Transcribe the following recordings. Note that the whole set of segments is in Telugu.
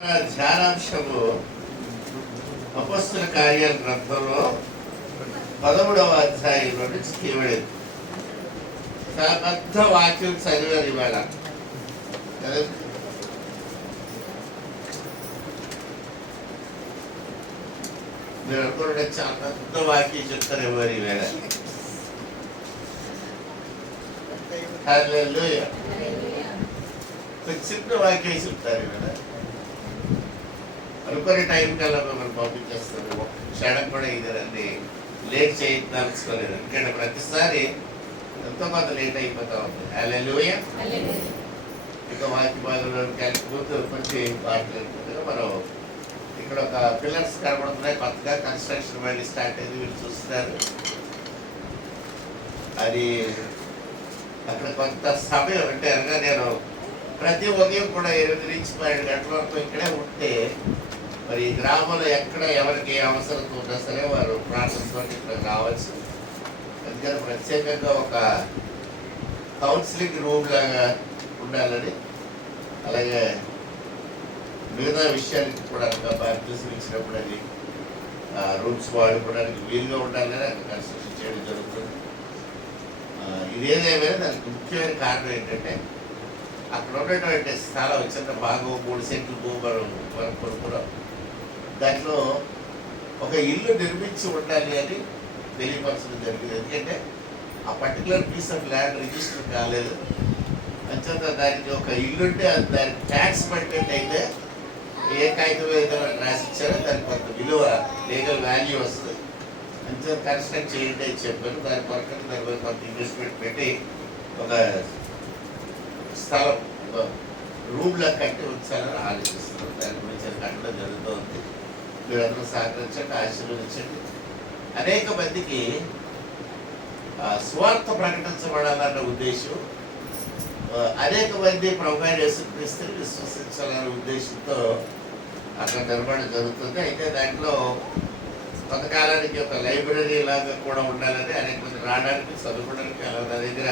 ధ్యానాంశము అపొస్తల కార్యాల గ్రంథంలో 13వ అధ్యాయంలో నుంచి తీయబడింది. చాలా పెద్ద వాక్యం చదివారు ఇవాళ. మీరు అనుకుంటే చాలా పెద్ద వాక్యం చెప్తారేమో ఈవేళ. హల్లెలూయా. చిన్న వాక్యం చెప్తారు ఈవేళ. అనుకునే టైం కల్లా మనం పంపించేస్తాము. క్షణం కూడా ఇదండి లేట్ చేయదలుచుకోలేదు. ఎందుకంటే ప్రతిసారి ఎంతో కొంత లేట్ అయిపోతా ఉంది. హల్లెలూయా. ఇక వాక్య భాగంలోకి వెళ్ళకపోతే కొంచెం మాట్లాడుతుందిగా మనం ఇక్కడ ఒక పిల్లర్స్ కనబడుతున్నాయి. కొత్తగా కన్స్ట్రక్షన్ మళ్ళీ స్టార్ట్ అయింది. వీళ్ళు చూస్తున్నారు. అది అక్కడ కొంత సమయం అంటే అనగా నేను ప్రతి ఉదయం కూడా 8 నుంచి 12 గంటల వరకు ఇక్కడే ఉంటే మరి ఈ గ్రామంలో ఎక్కడ ఎవరికి అవసరం ఉన్నా సరే వారు ప్రార్థనతో ఇక్కడ రావచ్చు. అందుకని ప్రత్యేకంగా ఒక కౌన్సిలింగ్ రూమ్ లాగా ఉండాలని, అలాగే మిగతా విషయానికి కూడా బాప్టిజం ఇచ్చినప్పుడు అది రూమ్స్ వాడుకోవడానికి వీలుగా ఉండాలని అక్కడ కన్స్ట్రక్షన్ చేయడం జరుగుతుంది. ఇదేదేమైనా దానికి ముఖ్యమైన కారణం ఏంటంటే అక్కడ ఉన్నటువంటి స్థలం చిన్న భాగం 3 సెంట్లు భూమి మనం కొనుక్కున్నాం. దాంట్లో ఒక ఇల్లు నిర్మించి ఉండాలి అని తెలియపరచడం జరిగింది. ఎందుకంటే ఆ particular piece of land register కాలేదు. అంచేత దానికి ఒక ఇల్లుంటే అది దానికి ట్యాక్స్ పట్టినట్టు ఏ కాగితం ఏదో రాసిచ్చారో దానికి కొంత విలువ లీగల్ వాల్యూ వస్తుంది. అంచేత కన్స్ట్రక్ట్ చేయండి అని చెప్పారు. దాని కొరకు దాని మీద కొంత ఇన్వెస్ట్మెంట్ పెట్టి ఒక స్థలం రూమ్లో కట్టి ఉంచాలని ఆలోచిస్తున్నారు. దాని గురించి కట్టడం జరుగుతుంది. మీరందరూ సహకరించండి, ఆశీర్వదించండి. అనేక మందికి స్వార్థ ప్రకటించబడాలన్న ఉద్దేశం, అనేక మంది ప్రభువైన యేసుక్రీస్తుని విశ్వసించాలనే ఉద్దేశంతో అక్కడ నిర్మాణం జరుగుతుంది. అయితే దాంట్లో కొంతకాలానికి ఒక లైబ్రరీ లాగా కూడా ఉండాలని, అనేక మంది రావడానికి చదువుకోవడానికి. అలా నా దగ్గర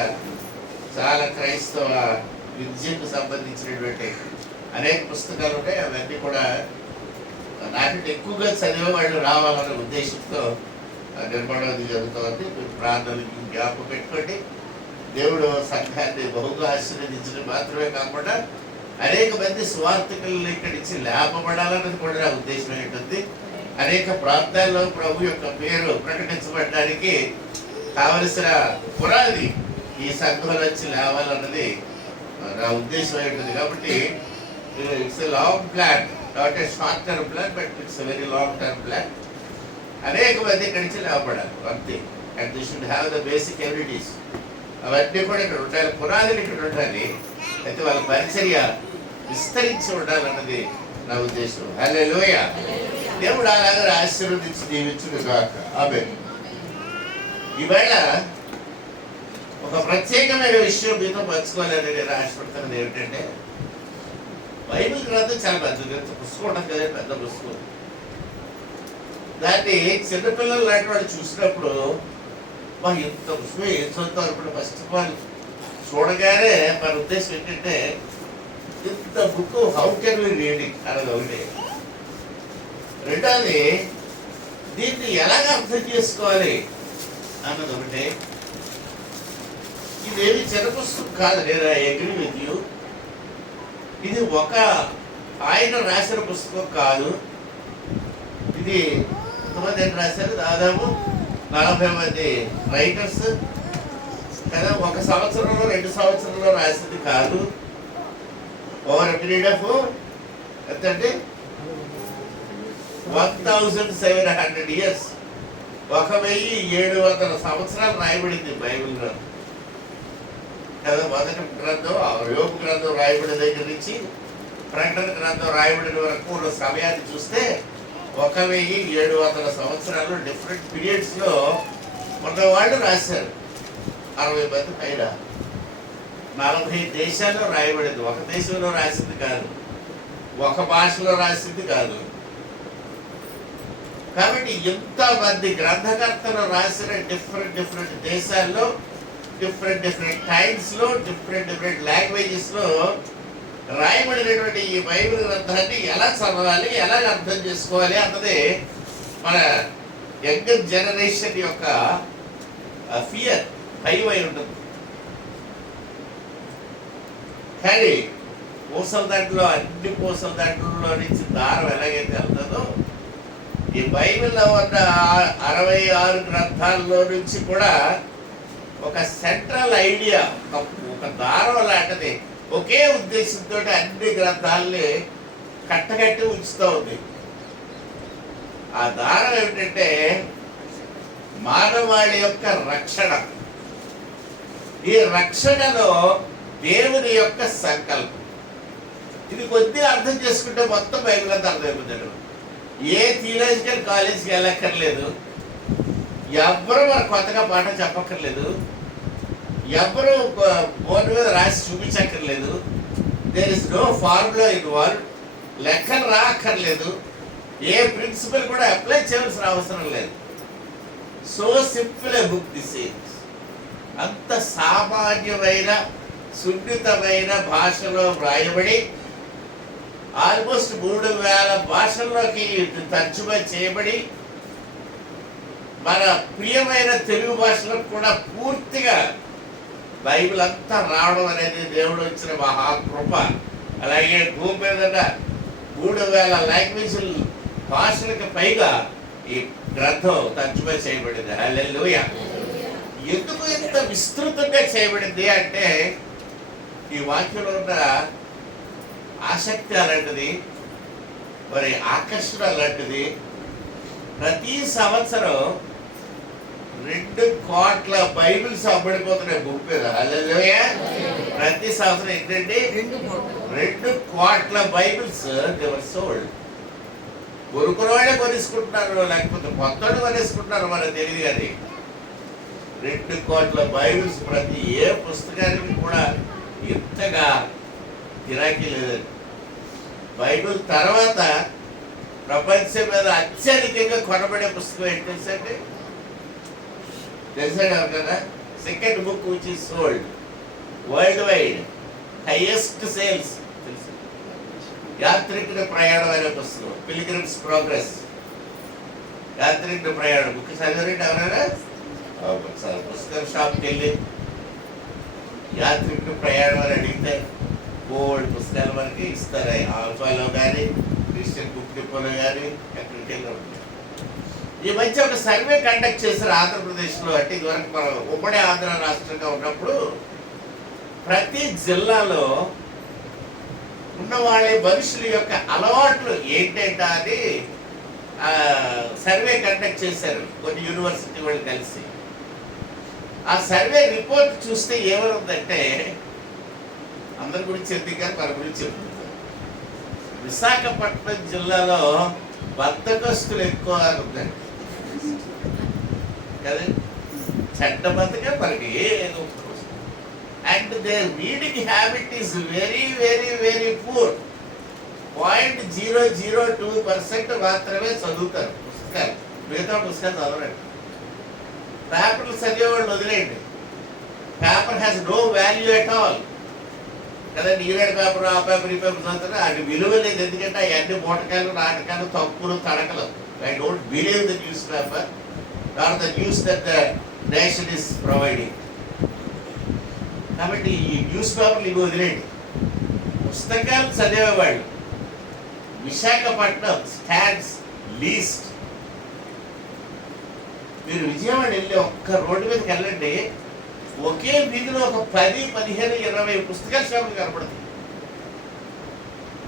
చాలా క్రైస్తవ విద్యకు సంబంధించినటువంటి అనేక పుస్తకాలు ఉంటాయి. అవన్నీ కూడా నాకంటే ఎక్కువగా చదివే వాళ్ళు రావాలనే ఉద్దేశంతో నిర్మాణం జరుగుతుంది. ప్రార్థనలు జ్ఞాపకం పెట్టుకోండి. దేవుడు సంఘాన్ని బహుగా ఆశీర్వదించడం మాత్రమే కాకుండా అనేక మంది స్వార్థకులను ఇక్కడి నుంచి లేపబడాలన్నది కూడా నా ఉద్దేశం ఏంటుంది. అనేక ప్రాంతాల్లో ప్రభు యొక్క పేరు ప్రకటించబడడానికి కావలసిన పునాది ఈ సంఘం నుంచి లేవాలన్నది నా ఉద్దేశం ఏంటుంది. కాబట్టి it's a long plan, not a short term plan, but it's a very long term plan. అనేక మంది ఇక్కడి నుంచి లేవబడాలి అంతే. And they should have the basic abilities. అవన్నీ కూడా ఇక్కడ ఉండాలి, పునాదులు ఇక్కడ ఉండాలి. అయితే వాళ్ళ పరిచర్య విస్తరించి ఉండాలన్నది నా ఉద్దేశం. హల్లెలూయా. దేవుడు అలాగే ఆశీర్వదించి దీవించును గాక. ఆమేన్. ఈవేళ ఒక ప్రత్యేకమైన విషయం మీతో పంచుకోవాలని నేను ఆశపడుతున్నది ఏమిటంటే, బైబిల్ గ్రంథం చాలా పెద్ద పుస్తకం ఉంటుంది కదా, పెద్ద పుస్తకం. దాన్ని చిన్నపిల్లలు లాంటి వాళ్ళు చూసినప్పుడు ఇంత పుస్తకం ఏం చదువుతారు ఇప్పుడు. ఫస్ట్ ఆఫ్ ఆల్ చూడగానే మన ఉద్దేశం ఏంటంటే, ఇంత book how can we reading అన్నది ఒకటి. రెండోది, దీన్ని ఎలాగ అర్థం చేసుకోవాలి అన్నది ఒకటి. ఇదేమి చిన్న పుస్తకం కాదు, నేను ఐ అగ్రీ విత్ యూ. ఇది ఒక ఆయన రాసిన పుస్తకం కాదు. ఇది ఎంతమంది రాశారు? దాదాపు 40 మంది రైటర్స్ కదా. 1 సంవత్సరంలో 2 సంవత్సరంలో రాసింది కాదు. ఓవర్ ఎ పీరియడ్ ఆఫ్ ఎంతంటే 1700 years, 1700 సంవత్సరాలు రాయబడింది బైబిల్ గ్రంథం కదా. మొదటి గ్రంథం యోబు గ్రంథం రాయబడిన దగ్గర నుంచి ప్రకటన గ్రంథం రాయబడిన వరకు ఉన్న సమయాన్ని చూస్తే 1700 సంవత్సరాలు డిఫరెంట్ పీరియడ్స్లో ఉన్నవాళ్ళు రాశారు. 60 మంది పైన 40 దేశాల్లో రాయబడింది. ఒక దేశంలో రాసింది కాదు, ఒక భాషలో రాసింది కాదు. కాబట్టి ఎంతమంది గ్రంథకర్తలు రాసిన డిఫరెంట్ దేశాల్లో, డిఫరెంట్ టైమ్స్లో, డిఫరెంట్ లాంగ్వేజెస్లో రాయబడినటువంటి ఈ బైబిల్ గ్రంథాన్ని ఎలా చదవాలి, ఎలా అర్థం చేసుకోవాలి అన్నది మన యంగర్ జనరేషన్ యొక్క ఫియర్ భయం అయి ఉంటుంది. కానీ పూసల దాంట్లో అన్ని పూసల దాంట్లో నుంచి దారం ఎలాగైతే వెళ్తుందో ఈ బైబిల్లో ఉన్న 66 గ్రంథాల్లో నుంచి కూడా ఒక సెంట్రల్ ఐడియా, ఒక దారం లాంటిది ఒకే ఉద్దేశంతో అన్ని గ్రంథాలని కట్టగట్టి ఉంచుతూ ఉంది. ఆ దారం ఏమిటంటే మానవాళి యొక్క రక్షణ. ఈ రక్షణలో దేవుని యొక్క సంకల్పం. ఇది కొద్దిగా అర్థం చేసుకుంటే మొత్తం బైబిల్ అంతా అర్థమైపోతాడు. ఏ థియలాజికల్ కాలేజ్కి వెళ్ళక్కర్లేదు, ఎవరు మన కొత్తగా పాఠం చెప్పక్కర్లేదు, ఎవరు బోర్డు మీద రాసి చూపించక్కర్లేదు. There is no formula involve. లెక్కలు రాక్కర్లేదు, ఏ ప్రిన్సిపల్ కూడా అప్లై చేయాల్సిన అవసరం లేదు. So simple a book this is. అంత సామాన్యమైన సున్నితమైన భాషలో వ్రాయబడి ఆల్మోస్ట్ 3000 భాషల్లోకి తర్జుమా చేయబడి మన ప్రియమైన తెలుగు భాషలో కూడా పూర్తిగా బైబిల్ అంతా రావడం అనేది దేవుడు వచ్చిన మహాకృప. అలాగే భూమి మీద 3000 లాంగ్వేజ్ల భాషలకు పైగా ఈ గ్రంథం తర్జుమా చేయబడింది. హల్లెలూయా. ఎందుకు ఇంత విస్తృతంగా చేయబడింది అంటే ఈ వాక్యంలో ఉన్న ఆసక్తి అలాంటిది, మరి ఆకర్షణ అలాంటిది. ప్రతి సంవత్సరం 2 కోట్ల బైబిల్స్ అమ్మడిపోతున్నాయి భూమి మీద. హల్లెలూయా. ప్రతి సంవత్సరం ఏంటంటే 2 కోట్ల బైబిల్స్ దేవర్ సోల్డ్. కొనుక్కున్నవాడే కొనేసుకుంటున్నారు, లేకపోతే కొత్తడు కొనేసుకుంటున్నారు, మనకు తెలియదు. కానీ 2 కోట్ల బైబిల్స్, ప్రతి ఏ పుస్తకానికి కూడా ఇంతగా గిరాకీ లేదండి. బైబిల్ తర్వాత ప్రపంచం మీద అత్యధికంగా కొనబడే పుస్తకం ఏంటి తెలుసండి? తెలిసాడు కదా? Second book which is sold world wide, highest sales తెలుసు, యాత్రికుడి ప్రయాణం అనే పుస్తకం, పిల్గ్రిమ్స్ ప్రోగ్రెస్. యాత్రికుడి ప్రయాణం బుక్ చదివారంటే ఎవరైనా? పుస్తకం షాప్కి వెళ్ళి యాత్రికుడి ప్రయాణం అని అడిగితే బోల్డ్ పుస్తకాలు మనకి ఇస్తారు. ఆల్ఫాలో కానీ క్రిస్టియన్ బుక్ డిపోలో కానీ ఎక్కడికి వెళ్ళి ఉంటాయి. ఈ మధ్య ఒక సర్వే కండక్ట్ చేశారు ఆంధ్రప్రదేశ్లో. అంటే ఇదివరకు మనం ఉమ్మడి ఆంధ్ర రాష్ట్రంగా ఉన్నప్పుడు ప్రతి జిల్లాలో ఉన్న వాళ్ళ మనుషుల యొక్క అలవాట్లు ఏంటంటే అని సర్వే కండక్ట్ చేశారు కొన్ని యూనివర్సిటీ వాళ్ళు కలిసి. ఆ సర్వే రిపోర్ట్ చూస్తే ఏమనుందంటే అందరి గురించి ఎందుకు కానీ మన గురించి చెప్తున్నారు. విశాఖపట్నం జిల్లాలో బద్ధకస్తులు ఎక్కువ ఉందండి కదా. చెడ్డ బద్ధకం మనకి ఏదో. And their reading habit is very very very poor. 0.002% మాత్రమే చదువుతారు పుస్తకాలు, మిగతా పుస్తకాలు చదవరండి. పేపర్లు చదివేవాళ్ళు వదిలేయండి. Paper has no value at all కదండి. ఈనాడు పేపర్, ఆ పేపర్, ఈ పేపర్ చదువుతారు, అది విలువ లేదు. ఎందుకంటే అవన్నీ మూటకాయలు, నాటకాలు, తప్పులు, తడకలు. I don't believe the newspaper or the news that the nation is providing. కాబట్టి ఈ న్యూస్ పేపర్లు ఇవి వదిలేండి. పుస్తకాలు చదివేవాళ్ళు విశాఖపట్నం స్టాండ్స్ లీస్ట్. మీరు విజయవాడ వెళ్ళి ఒక్క రోడ్డు మీదకి వెళ్ళండి, ఒకే వీధిలో ఒక 10, 15, 20 పుస్తకాల షాపులు కనపడుతుంది.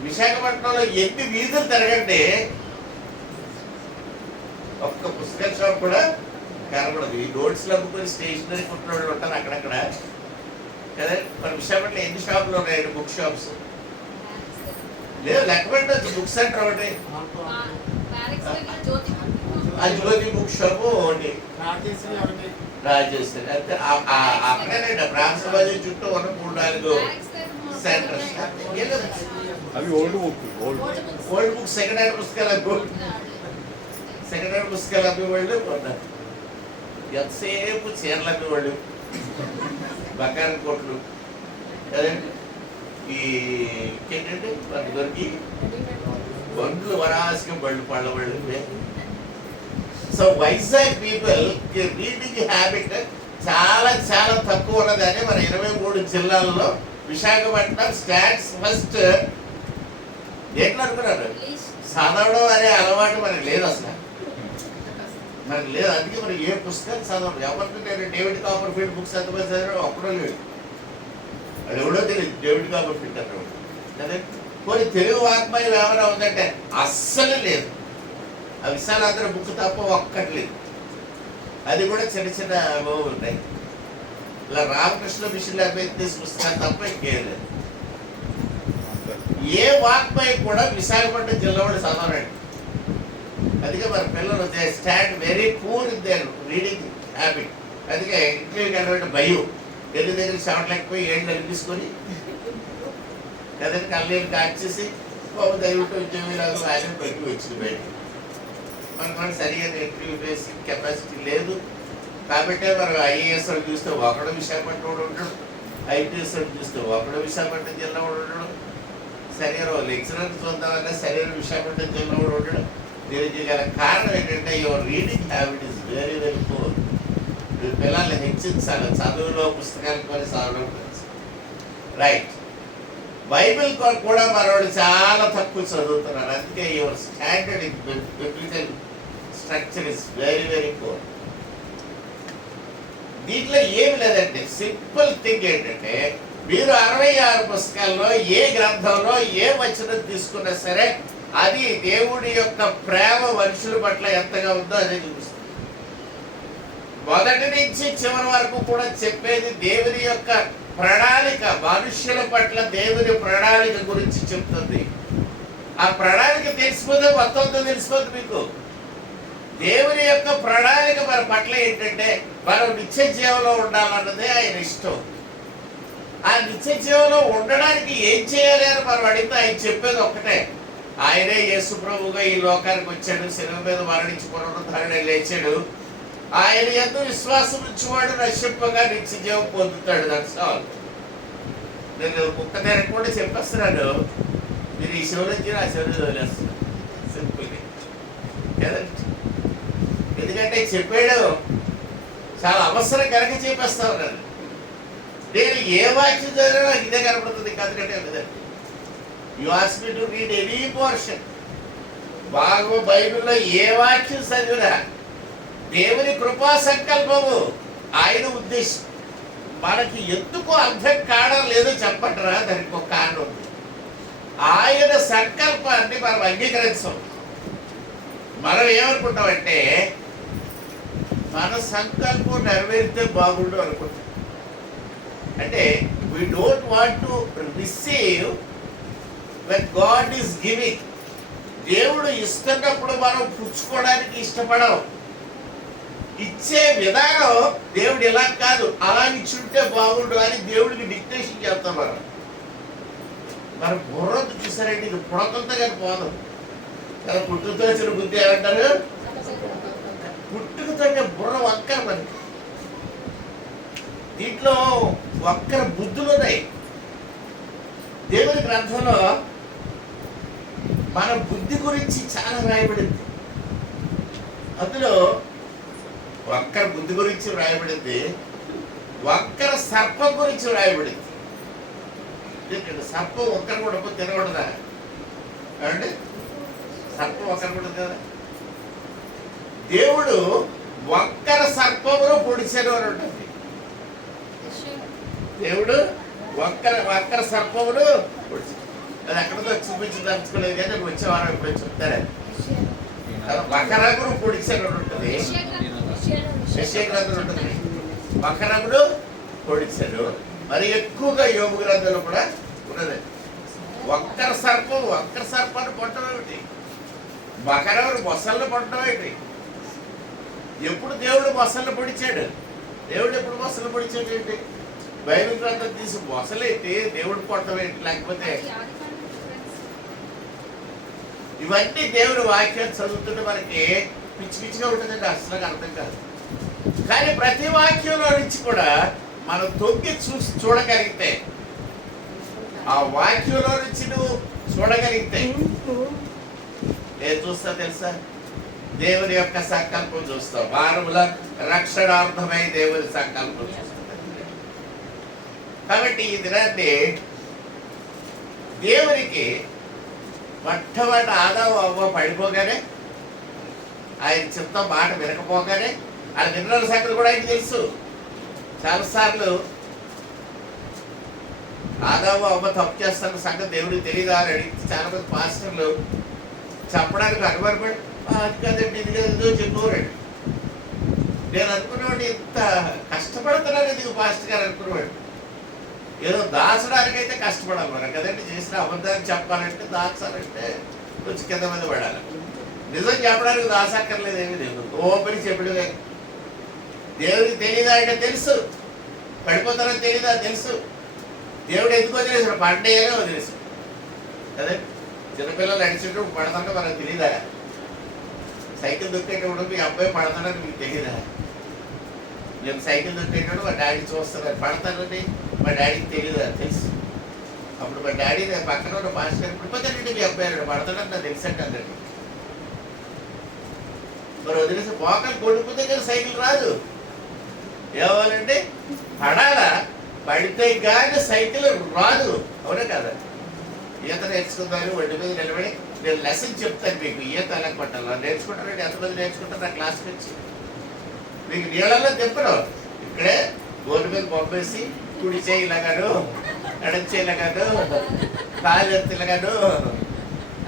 విశాఖపట్నంలో ఎన్ని వీధులు తిరగండి, ఒక్క పుస్తకాల షాప్ కూడా కనపడదు. ఈ నోట్స్లు అమ్ముకొని స్టేషనరీ కొట్టుకోవడం ఉంటారు అక్కడక్కడ కదా. మన విశాఖపట్నంలో ఎన్ని షాపులు ఉన్నాయండి? బుక్ షాప్స్ లేదు, లెక్క పెట్టచ్చు. బుక్ సెంటర్ ఒకటి, ఆ జ్యోతి బుక్ షాప్ ఒకటి, రాజేశ్వరి అంటే అక్కడేనండి. ప్రాంతవాది చుట్టూ ఉన్న 3-4 centres. Old book second hand పుస్తకాలు, సెకండ్ హ్యాండ్ పుస్తకాలు అమ్మేవాళ్ళు కొన్నారు. ఎంతసేపు చీరలు అమ్మేవాళ్ళు, బకారం కోట్లు కదండి. ఈ ఏంటంటే మనకి దొరికి బండ్లు వరాసిగా బళ్ళు పళ్ళబళ్ళు. So Vizag people reading habit చాలా చాలా తక్కువ ఉన్నదని మన 23 జిల్లాల్లో విశాఖపట్నం స్టాట్స్ ఫస్ట్. దేంట్లో అనుకున్నారు? చదవడం అనే అలవాటు మనకి లేదు అసలు, మనకి లేదు. అందుకే మనం ఏ పుస్తకాలు చదవడం. ఎవరికి నేను డేవిడ్ కాపర్ఫీల్డ్ బుక్స్ ఎంతమంది చదివాడు? ఒక్కడో లేడు. అది ఎవడో తెలియదు డేవిడ్ కాపర్ఫీల్డ్ అన్నవాడు కదా. కొన్ని తెలుగు వాగ్మయం ఏమైనా ఉందంటే అస్సలు లేదు. ఆ విశాలాంధ్ర బుక్ తప్ప ఒక్కటి లేదు. అది కూడా చిన్న చిన్న ఉన్నాయి. ఇలా రామకృష్ణ మిషన్ అభ్యర్థి పుస్తకాలు తప్ప ఇంకేం లేదు. ఏ వాగ్మయం కూడా విశాఖపట్నం జిల్లా వాడు చదవరండి. అందుకే మన పిల్లలు they stand very poor in there reading habit. అందుకే ఇంటర్వ్యూకి వెళ్ళినట్టు భయం. ఎన్ని దగ్గర చెవట్లేకపోయి ఏళ్ళు అనిపించుకొని కదండి కళ్ళని కాచేసి బాబు దయవిಟ್ಟು ఉద్యోగులు ఆయన బయటకు వచ్చింది. బయటకు మనకు సరిగా ఇంటర్వ్యూ చేసి కెపాసిటీ లేదు కాబట్టి మనం ఐఏఎస్ వాళ్ళు చూస్తే ఒకడు విశాఖపట్నం వాడు ఉంటాడు, ఐపీఎస్ వాళ్ళు చూస్తే ఒకడు విశాఖపట్నం జిల్లా వాడు ఉంటాడు, సరైన లెక్చరర్ చూద్దామన్నా సరైన విశాఖపట్నం జిల్లా వాడు ఉంటాడు. దీనికి గల కారణం ఏంటంటే your reading habit is very very poor. పిల్లల్ని హెచ్చించాలి చదువులో, పుస్తకాలు కొని చదవడం. రైట్. బైబిల్ కూడా మనవాడు చాలా తక్కువ చదువుతున్నారు. అందుకే your standard in biblical structure is very very poor. దీంట్లో ఏమి లేదంటే సింపుల్ థింగ్ ఏంటంటే మీరు 66 పుస్తకాల్లో ఏ గ్రంథంలో ఏ వచనం తీసుకున్నా సరే అది దేవుడి యొక్క ప్రేమ మనుషుల పట్ల ఎంతగా ఉందో అదే చూపిస్తుంది. మొదటి నుంచి చివరి వరకు కూడా చెప్పేది దేవుని యొక్క ప్రణాళిక, మనుష్యుల పట్ల దేవుని ప్రణాళిక గురించి చెప్తుంది. ఆ ప్రణాళిక తెలిసిపోతే మొత్తం తెలిసిపోతుంది మీకు. దేవుని యొక్క ప్రణాళిక మన పట్ల ఏంటంటే మనం నిత్య జీవంలో ఉండాలన్నదే ఆయన ఇష్టం. ఆ నిత్య జీవంలో ఉండడానికి ఏం చేయాలి అని మనం అడిగితే ఆయన చెప్పేది ఒక్కటే, ఆయనే యేసు ప్రభువుగా ఈ లోకానికి వచ్చాడు, శిలువ మీద మరణించి పునరుద్ధరణ లేచాడు, ఆయన యందు విశ్వాసం ఉంచేవాడు నశింపగా నిత్య జీవం పొందుతాడు. That's all. నేను ఒక్క దగ్గర కూడా చెప్పేస్తున్నాను, మీరు ఈ శివ నుంచి ఆ శివ వదిలేస్తున్నాను సింపుల్గా కదండి. ఎందుకంటే చెప్పాడు చాలా అవసరం కనుక చెప్పేస్తా ఉన్నాను. నేను ఏ వాక్యం చదివినా నాకు ఇదే కనపడుతుంది. ఎందుకంటే లేదండి, you ask me to read any portion. బాగా బైబిల్లో ఏ వాక్యం చదివినా దేవుని కృపా సంకల్పము, ఆయన ఉద్దేశం. మనకి ఎందుకు అర్థం కావడం లేదో చెప్పండిరా, దానికి ఒక కారణం ఉంది. ఆయన సంకల్పాన్ని మనం అంగీకరించాం. మనం ఏమనుకుంటామంటే మన సంకల్పం నెరవేరితే బాగుండు అనుకుంటాం. అంటే we don't want to receive when God is giving. దేవుడు ఇస్తున్నప్పుడు మనం పుచ్చుకోవడానికి ఇష్టపడం. ఇచ్చే విధానం దేవుడు ఇలా కాదు, అలా ఇచ్చుంటే బాగుండు అని దేవుడికి డిక్టేషన్ చేస్తాం. మనం బుర్రతో చూసారంటే ఇది పుడకంతా కానీ పోదాం కదా. పుట్టుకతో వచ్చిన బుద్ధి ఏమంటారు? పుట్టుకతో బుర్ర వంకర. మనకి దీంట్లో వంకర బుద్ధులు ఉన్నాయి. దేవుని గ్రంథంలో మన బుద్ధి గురించి చాలా రాయబడింది. అందులో వంకర బుద్ధి గురించి రాయబడింది, వంకర సర్పం గురించి రాయబడింది. సర్పం వంకర కూడా తినకూడదా అంటే? సర్పం వంకర కూడా కదా. దేవుడు వంకర సర్పమును పొడిచాడు అని ఉంటుంది. దేవుడు వంకర సర్పమును పొడిచాడు. అది ఎక్కడితో చూపించదలుచుకోలేదు కానీ వచ్చేవారం ఇప్పుడు చెప్తారే. వకరమును పొడిచాడు అని ఉంటుంది. యెషయా గ్రంథంలో ఉంటుంది వకరమును పొడిచాడు. మరి ఎక్కువగా యోబు గ్రంథంలో కూడా ఉన్నది. వంకర సర్పాన్ని పొట్టడం ఏమిటి? వకరమును మొసళ్ళు పొట్టడం ఏంటి? ఎప్పుడు దేవుడు మొసళ్ళు పొడిచాడు? దేవుడు ఎప్పుడు మొసళ్ళు పొడిచాడు ఏంటి? బైబిల్ గ్రంథం తీసి మొసలేంటి, దేవుడు పొట్టడం ఏంటి? లేకపోతే ఇవన్నీ దేవుడి వాక్యాలు చదువుతుంటే మనకి పిచ్చి పిచ్చిగా ఉంటుందండి, అసలు అర్థం కాదు. కానీ ప్రతి వాక్యంలో నుంచి కూడా మనం తొంగి చూడగలిగితే ఆ వాక్యంలో నుంచి నువ్వు చూడగలిగితే ఏం చూస్తా తెలుసా? దేవుని యొక్క సంకల్పం చూస్తావు. మానవుల రక్షణార్థమై దేవుని సంకల్పం చూస్తావు. కాబట్టి ఈ దినాన్ని దేవునికి మొట్టమొదటి ఆదాము అవ్వ పడిపోగానే, ఆయన చిత్తం మాట వినకపోగానే, ఆయన విన్న సంగతి కూడా ఆయనకి తెలుసు. చాలాసార్లు ఆదాము అవ్వ తప్పు చేస్తున్న సంగతి దేవుడికి తెలియదా అని అడిగితే చాలా మంది పాస్టర్లు చెప్పడానికి అనుమానపడి అది కదండి ఇది కదో చెప్పేవాడు. నేను అనుకునేవాడు ఇంత కష్టపడుతున్నాను ఎందుకు పాస్టర్ గారు అనుకునేవాడు. ఏదో దాచడానికైతే కష్టపడాలి మనం కదండి. చేసిన అబద్ధాన్ని చెప్పాలంటే దాచాలంటే కొంచెం కింద మీద పడాలి. నిజం చెప్పడానికి దాసక్కర్లేదు, ఏమీ లేదు. ఓపెన్ చెప్పడమే. దేవుడికి తెలియదా అంటే తెలుసు, పడిపోతారని తెలియదా తెలుసు. దేవుడు ఎందుకు వదిలేసాడు? పండేయనే వదిలేసాడు కదండి. చిన్నపిల్లలు నడిచేటప్పుడు పడతాంటే మనకు తెలియదా? సైకిల్ దొక్కేటప్పుడు మీ అబ్బాయి పడతానని మీకు తెలియదా? నేను సైకిల్ దొక్కేటప్పుడు మా డాడీ చూస్తాను పడతానని మా డాడీకి తెలియదా? తెలుసు. అప్పుడు మా డాడీ పక్కన ఉన్న మాస్టర్ పడిపోతానండి మీ అబ్బాయి పడతానని నాకు తెలుసండి అందరికి. మరి వదిలేసి మోకాలు కొడుకుతే కానీ సైకిల్ రాదు. ఏమవ్వాలంటే పడాలా, పడితే కానీ సైకిల్ రాదు. అవునా కదా? ఈత నేర్చుకుందామని ఒంటి మీద నిలబడి నేను లెసన్ చెప్తాను మీకు. ఈత ఎలా కొట్టాలి నేర్చుకుంటారండి. ఎంతమంది నేర్చుకుంటారు నా క్లాస్కి వచ్చి? మీకు నీళ్ళల్లో తిప్పరు. ఇక్కడే బోర్డు మీద పంపేసి కుడి చేయలేగాను, ఎడం చేయలేగాను, కాలు ఎత్తలేగాను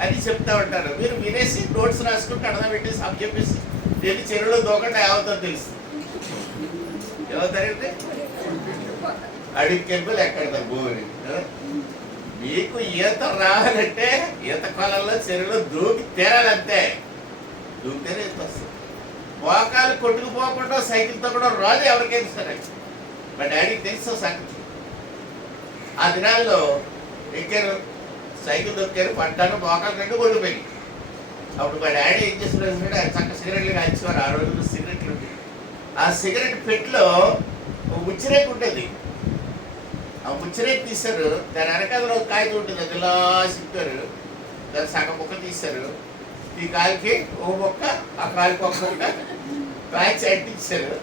అని చెప్తా ఉంటారు. మీరు వినేసి నోట్స్ రాసుకుంటే అర్థం పెట్టేసి అప్పు చెప్పేసి వెళ్ళి చెరువులో దూకంటే ఏమవుతుందో తెలుసు. ఏమవుతారండి? అడిగి వెళ్ళి ఎక్కడ భూమి. మీకు ఈత రావాలంటే ఈత కొలంలో చెరువులో దూకి తీరాలంతే. దూకితేనే ఈత వస్తుంది. మోకాలు కొట్టుకుపోకుండా సైకిల్తో కూడా రాదు ఎవరికైనా సరే. మా డాడీకి తెలుసు సంగతి. ఆ దినాల్లో ఎక్కారు, సైకిల్ దొక్కారు, పడ్డాను, మోకాలు రెండు కొట్టుకుపోయి. అప్పుడు మా డాడీ ఏం చేస్తున్నాడు? ఆయన చక్క సిగరెట్లు కాల్చేవారు. ఆ రోజుల్లో సిగరెట్లు ఉండేవి. ఆ సిగరెట్ పెట్టులో ముచ్చిరేకు ఉంటుంది. ఆ ముచ్చిరేకు తీశారు. దాని వెనకాల ఒక కాగితం ఉంటుంది, అది ఇలా సిప్పారు. దాని సగం ముక్క తీశారు. ఈ కాలికి ఓ మొక్క, ఆ కాలికి ఒక మొక్క కాల్చి అంటించారు.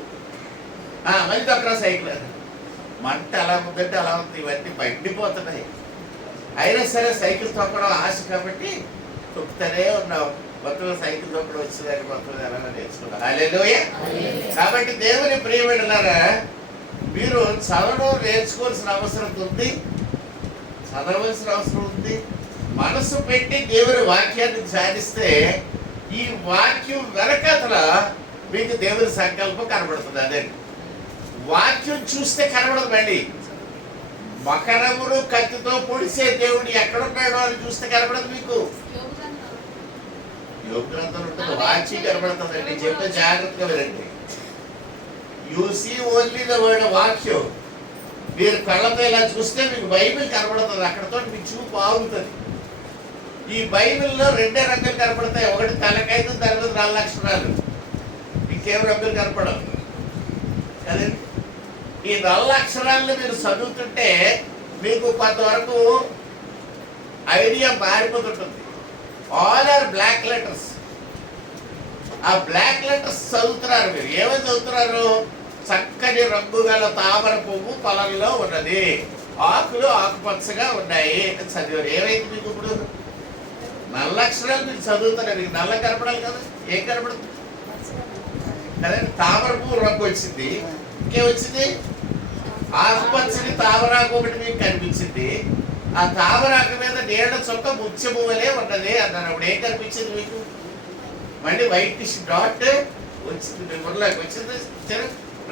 మళ్ళీ దొక్కరా సైకిల్. మంట అలా ఉందంటే అలా ఉంది. ఇవన్నీ మండిపోతున్నాయి. అయినా సరే సైకిల్ తొక్కడం ఆశ కాబట్టి తొక్కుతూనే ఉన్నాం. మొత్తం సైకిల్ తొక్కడం వచ్చిందని మొత్తం ఎలా నేర్చుకున్నాం. హల్లెలూయా. కాబట్టి దేవుని ప్రియమైనలారా, మీరు చదవడం నేర్చుకోవాల్సిన అవసరం ఉంది, చదవలసిన అవసరం ఉంది. మనసు పెట్టి దేవుని వాక్యాన్ని ధ్యానిస్తే ఈ వాక్యం వెనకతల మీకు దేవుని సంకల్పం కనబడుతుంది. అదే వాక్యం చూస్తే కనబడదు. మళ్ళీ మకరమును కత్తితో పొడిసే దేవుడు ఎక్కడున్నాడో అని చూస్తే కనబడదు మీకు. యోగ గ్రంథం ఉంటుంది, వాక్యం కనబడుతుందండి. చెప్తే జాగ్రత్తగా వినండి. You see only the word వాక్యం. మీరు కళ్ళతో ఇలా చూస్తే మీకు బైబిల్ కనబడుతుంది. అక్కడతో మీకు చూపు ఆగుతుంది. ఈ బైబిల్లో రెండే రంగులు కనపడతాయి. ఒకటి తలకైతే దాని మీద 4 అక్షరాలు, ఇంకేం రంగులు కనపడవు కదండి. ఈ 4 అక్షరాలను మీరు చదువుతుంటే మీకు కొంతవరకు ఐడియా మారిపోతుంటుంది. All are black letters. ఆ బ్లాక్ లెటర్స్ చదువుతున్నారు. మీరు ఏమని చదువుతున్నారు? చక్కని రంగు గల తామర పువ్వు పొలంలో ఉన్నది, ఆకులు ఆకుపచ్చగా ఉన్నాయి అని చదివారు. ఏమైంది మీకు ఇప్పుడు? 4 అక్షరాలు మీరు చదువుతున్నారు. మీకు నల్ల కనపడాలి కదా. ఏం కనపడుతుంది కదా? తామర పువ్వు రంగు వచ్చింది. ఇంకేమొచ్చింది? ఆకుపచ్చని తామరాకు ఒకటి మీకు కనిపించింది. ఆ తామరాకు మీద నీడ చొక్క ముత్యము వలె ఉన్నది అన్నారు. అప్పుడు ఏం కనిపించింది మీకు? మళ్ళీ వైట్ డాట్ వచ్చింది. మీ బుర్రలోకి వచ్చింది.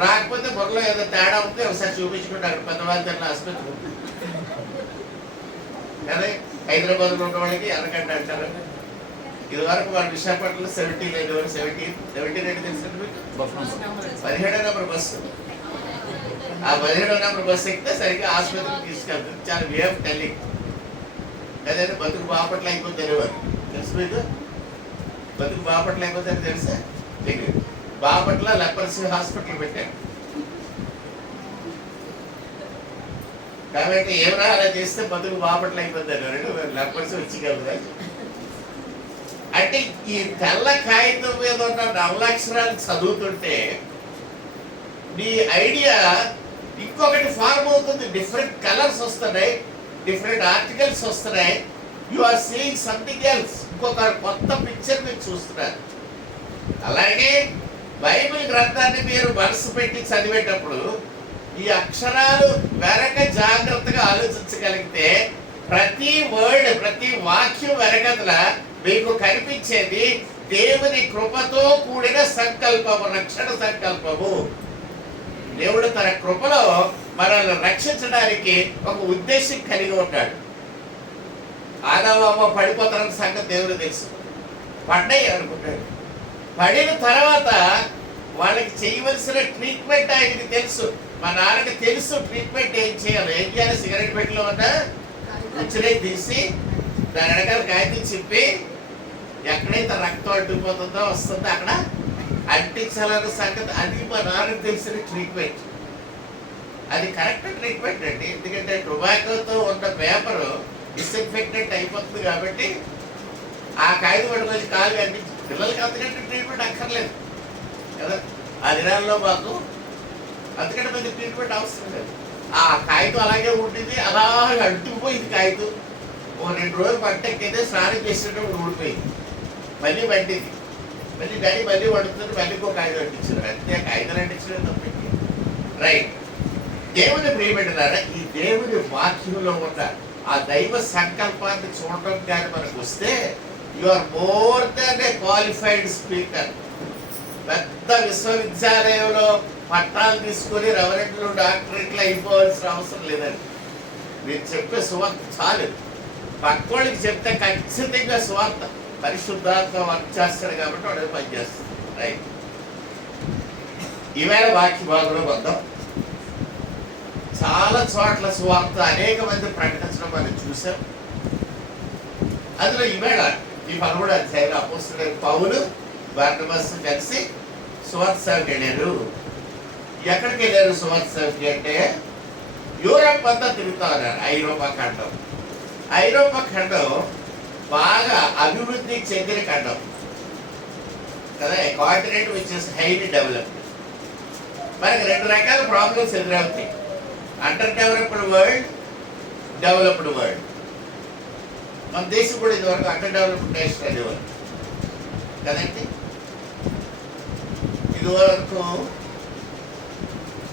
రాకపోతే బుర్రలో ఏదో తేడా ఉంటే ఒకసారి చూపించుకుంటారు. పెద్దవాళ్ళ ఆసుపత్రి అదే హైదరాబాద్లో ఉన్న వాళ్ళకి ఎనకంట అంటారు. ఇది వరకు వాళ్ళు విశాఖపట్నంలో 70 లేదు. 70 రేటు తెలుసండి మీకు? 17వ నెంబర్ బస్సు. ఆ 17వ నెంబర్ బస్సు ఎక్కితే సరిగ్గా ఆసుపత్రికి తీసుకెళ్తుంది. చాలా వే ఆఫ్ టెల్లింగ్. అదే బతుకు బాపట్ల అయిపోతే తెలియదు. తెలుసు మీకు? బతుకు బాపట్ల అయిపోతే తెలుసా? తెలియదు. బాపట్ల లెపర్సీ హాస్పిటల్ పెట్టారు. కాబట్టి ఏమైనా అలా చేస్తే బతుకు బాపట్లు అయిపోతారు లేకపోతే వచ్చి అంటే ఈ తెల్ల కాగితం మీద ఉన్న నవలాక్షరాలు చదువుతుంటే నీ ఐడియా ఇంకొకటి ఫార్మ్ అవుతుంది. డిఫరెంట్ కలర్స్ వస్తున్నాయి, డిఫరెంట్ ఆర్టికల్స్ వస్తున్నాయి. You are seeing something else, ఇంకొక కొత్త పిక్చర్ మీరు చూస్తున్నారు. అలాగే బైబిల్ గ్రంథాన్ని మీరు మనసు పెట్టి చదివేటప్పుడు ఈ అక్షరాలు వెనక జాగ్రత్తగా ఆలోచించగలిగితే ప్రతి వర్డ్, ప్రతి వాక్యం వెనకతల మీకు కనిపించేది దేవుని కృపతో కూడిన సంకల్పము, రక్షణ సంకల్పము. దేవుడు తన కృపలో మనల్ని రక్షించడానికి ఒక ఉద్దేశం కలిగి ఉంటాడు. ఆదాము పడిపోతారన్న సంగతి దేవుడు తెలుసు. పడ్డాయి అనుకుంటాడు. పడిన తర్వాత వాళ్ళకి చేయవలసిన ట్రీట్మెంట్ ఆయనకి తెలుసు. మా నాన్నకి తెలుసు ట్రీట్మెంట్ ఏం చేయాలి. ఏం చేయాలి? సిగరెట్ పెట్టిలో ఉన్న ఉచ్చినే తీసి దాని వెనకాల కాగితం చెప్పి ఎక్కడైతే రక్తం అడ్డుపోతుందో వస్తుందో అక్కడ అంటించాలన్న సంగతి అది మా నాన్నకి తెలిసిన ట్రీట్మెంట్. అది కరెక్ట్ ట్రీట్మెంట్ అండి. ఎందుకంటే టొబాకోతో ఉన్న పేపరు డిస్ఇన్ఫెక్టెంట్ అయిపోతుంది కాబట్టి ఆ కాగితం పట్టుకొని కాలు అంటించి పిల్లలకి అంతకంటే ట్రీట్మెంట్ అక్కర్లేదు కదా. ఆ దినాల్లో మాకు అంతకంటే పెద్ద ట్రీట్మెంట్ అవసరం లేదు. ఆ కాగితం అలాగే ఉంటుంది, అలాగే అంటుకుపోయింది కాగితం. ఓ 2 రోజులు పట్టెక్కితే స్నానం చేసేటప్పుడు ఊడిపోయింది, మళ్ళీ వండింది. మళ్ళీ డాడీ మళ్ళీ వండుతుంది, మళ్ళీ ఇంకో కాగితం అంటించారు. అంతే కాగితాలు అంటించడం తప్పింది. రైట్. దేవుని ప్రియబెట్టినారా, ఈ దేవుని వాక్యంలో ఉన్న ఆ దైవ సంకల్పాన్ని చూడడం కానీ మనకు వస్తే you are more than a qualified speaker. పెద్ద విశ్వవిద్యాలయంలో పట్టాలు తీసుకొని రెవరెంట్లు, డాక్టరేట్లు అయిపోవాల్సిన అవసరం లేదండి. మీరు చెప్పే సువార్త చాలు. పక్కోళ్ళకి చెప్తే ఖచ్చితంగా సువార్త పరిశుద్ధాత్మ వర్క్ చేస్తాడు కాబట్టి వాడు పనిచేస్తుంది. రైట్. ఈవేళ వాక్య భాగంలో వద్దాం. చాలా చోట్ల సువార్త అనేక మంది ప్రకటించడం మనం చూసాం. అందులో ఈవేళ ఈ 13వ అధ్యాయంలో అపోస్తలుడైన పౌలు, బర్నబాస్ కలిసి సువార్త సేవకి వెళ్ళారు. ఎక్కడికి వెళ్ళారు సువార్త సేవకి అంటే యూరప్ అంతా తిరుగుతా ఉన్నారు. ఐరోపా ఖండం. ఐరోపా ఖండం బాగా అభివృద్ధి చెందిన ఖండం కదా. Continent which is highly developed. మనకి 2 రకాల ప్రాబ్లమ్స్ ఎదురవుతాయి. Under developed world, developed world. మన దేశం కూడా ఇదివరకు అండర్ డెవలప్డ్ నేషన్ అనేవారు కదండి. ఇదివరకు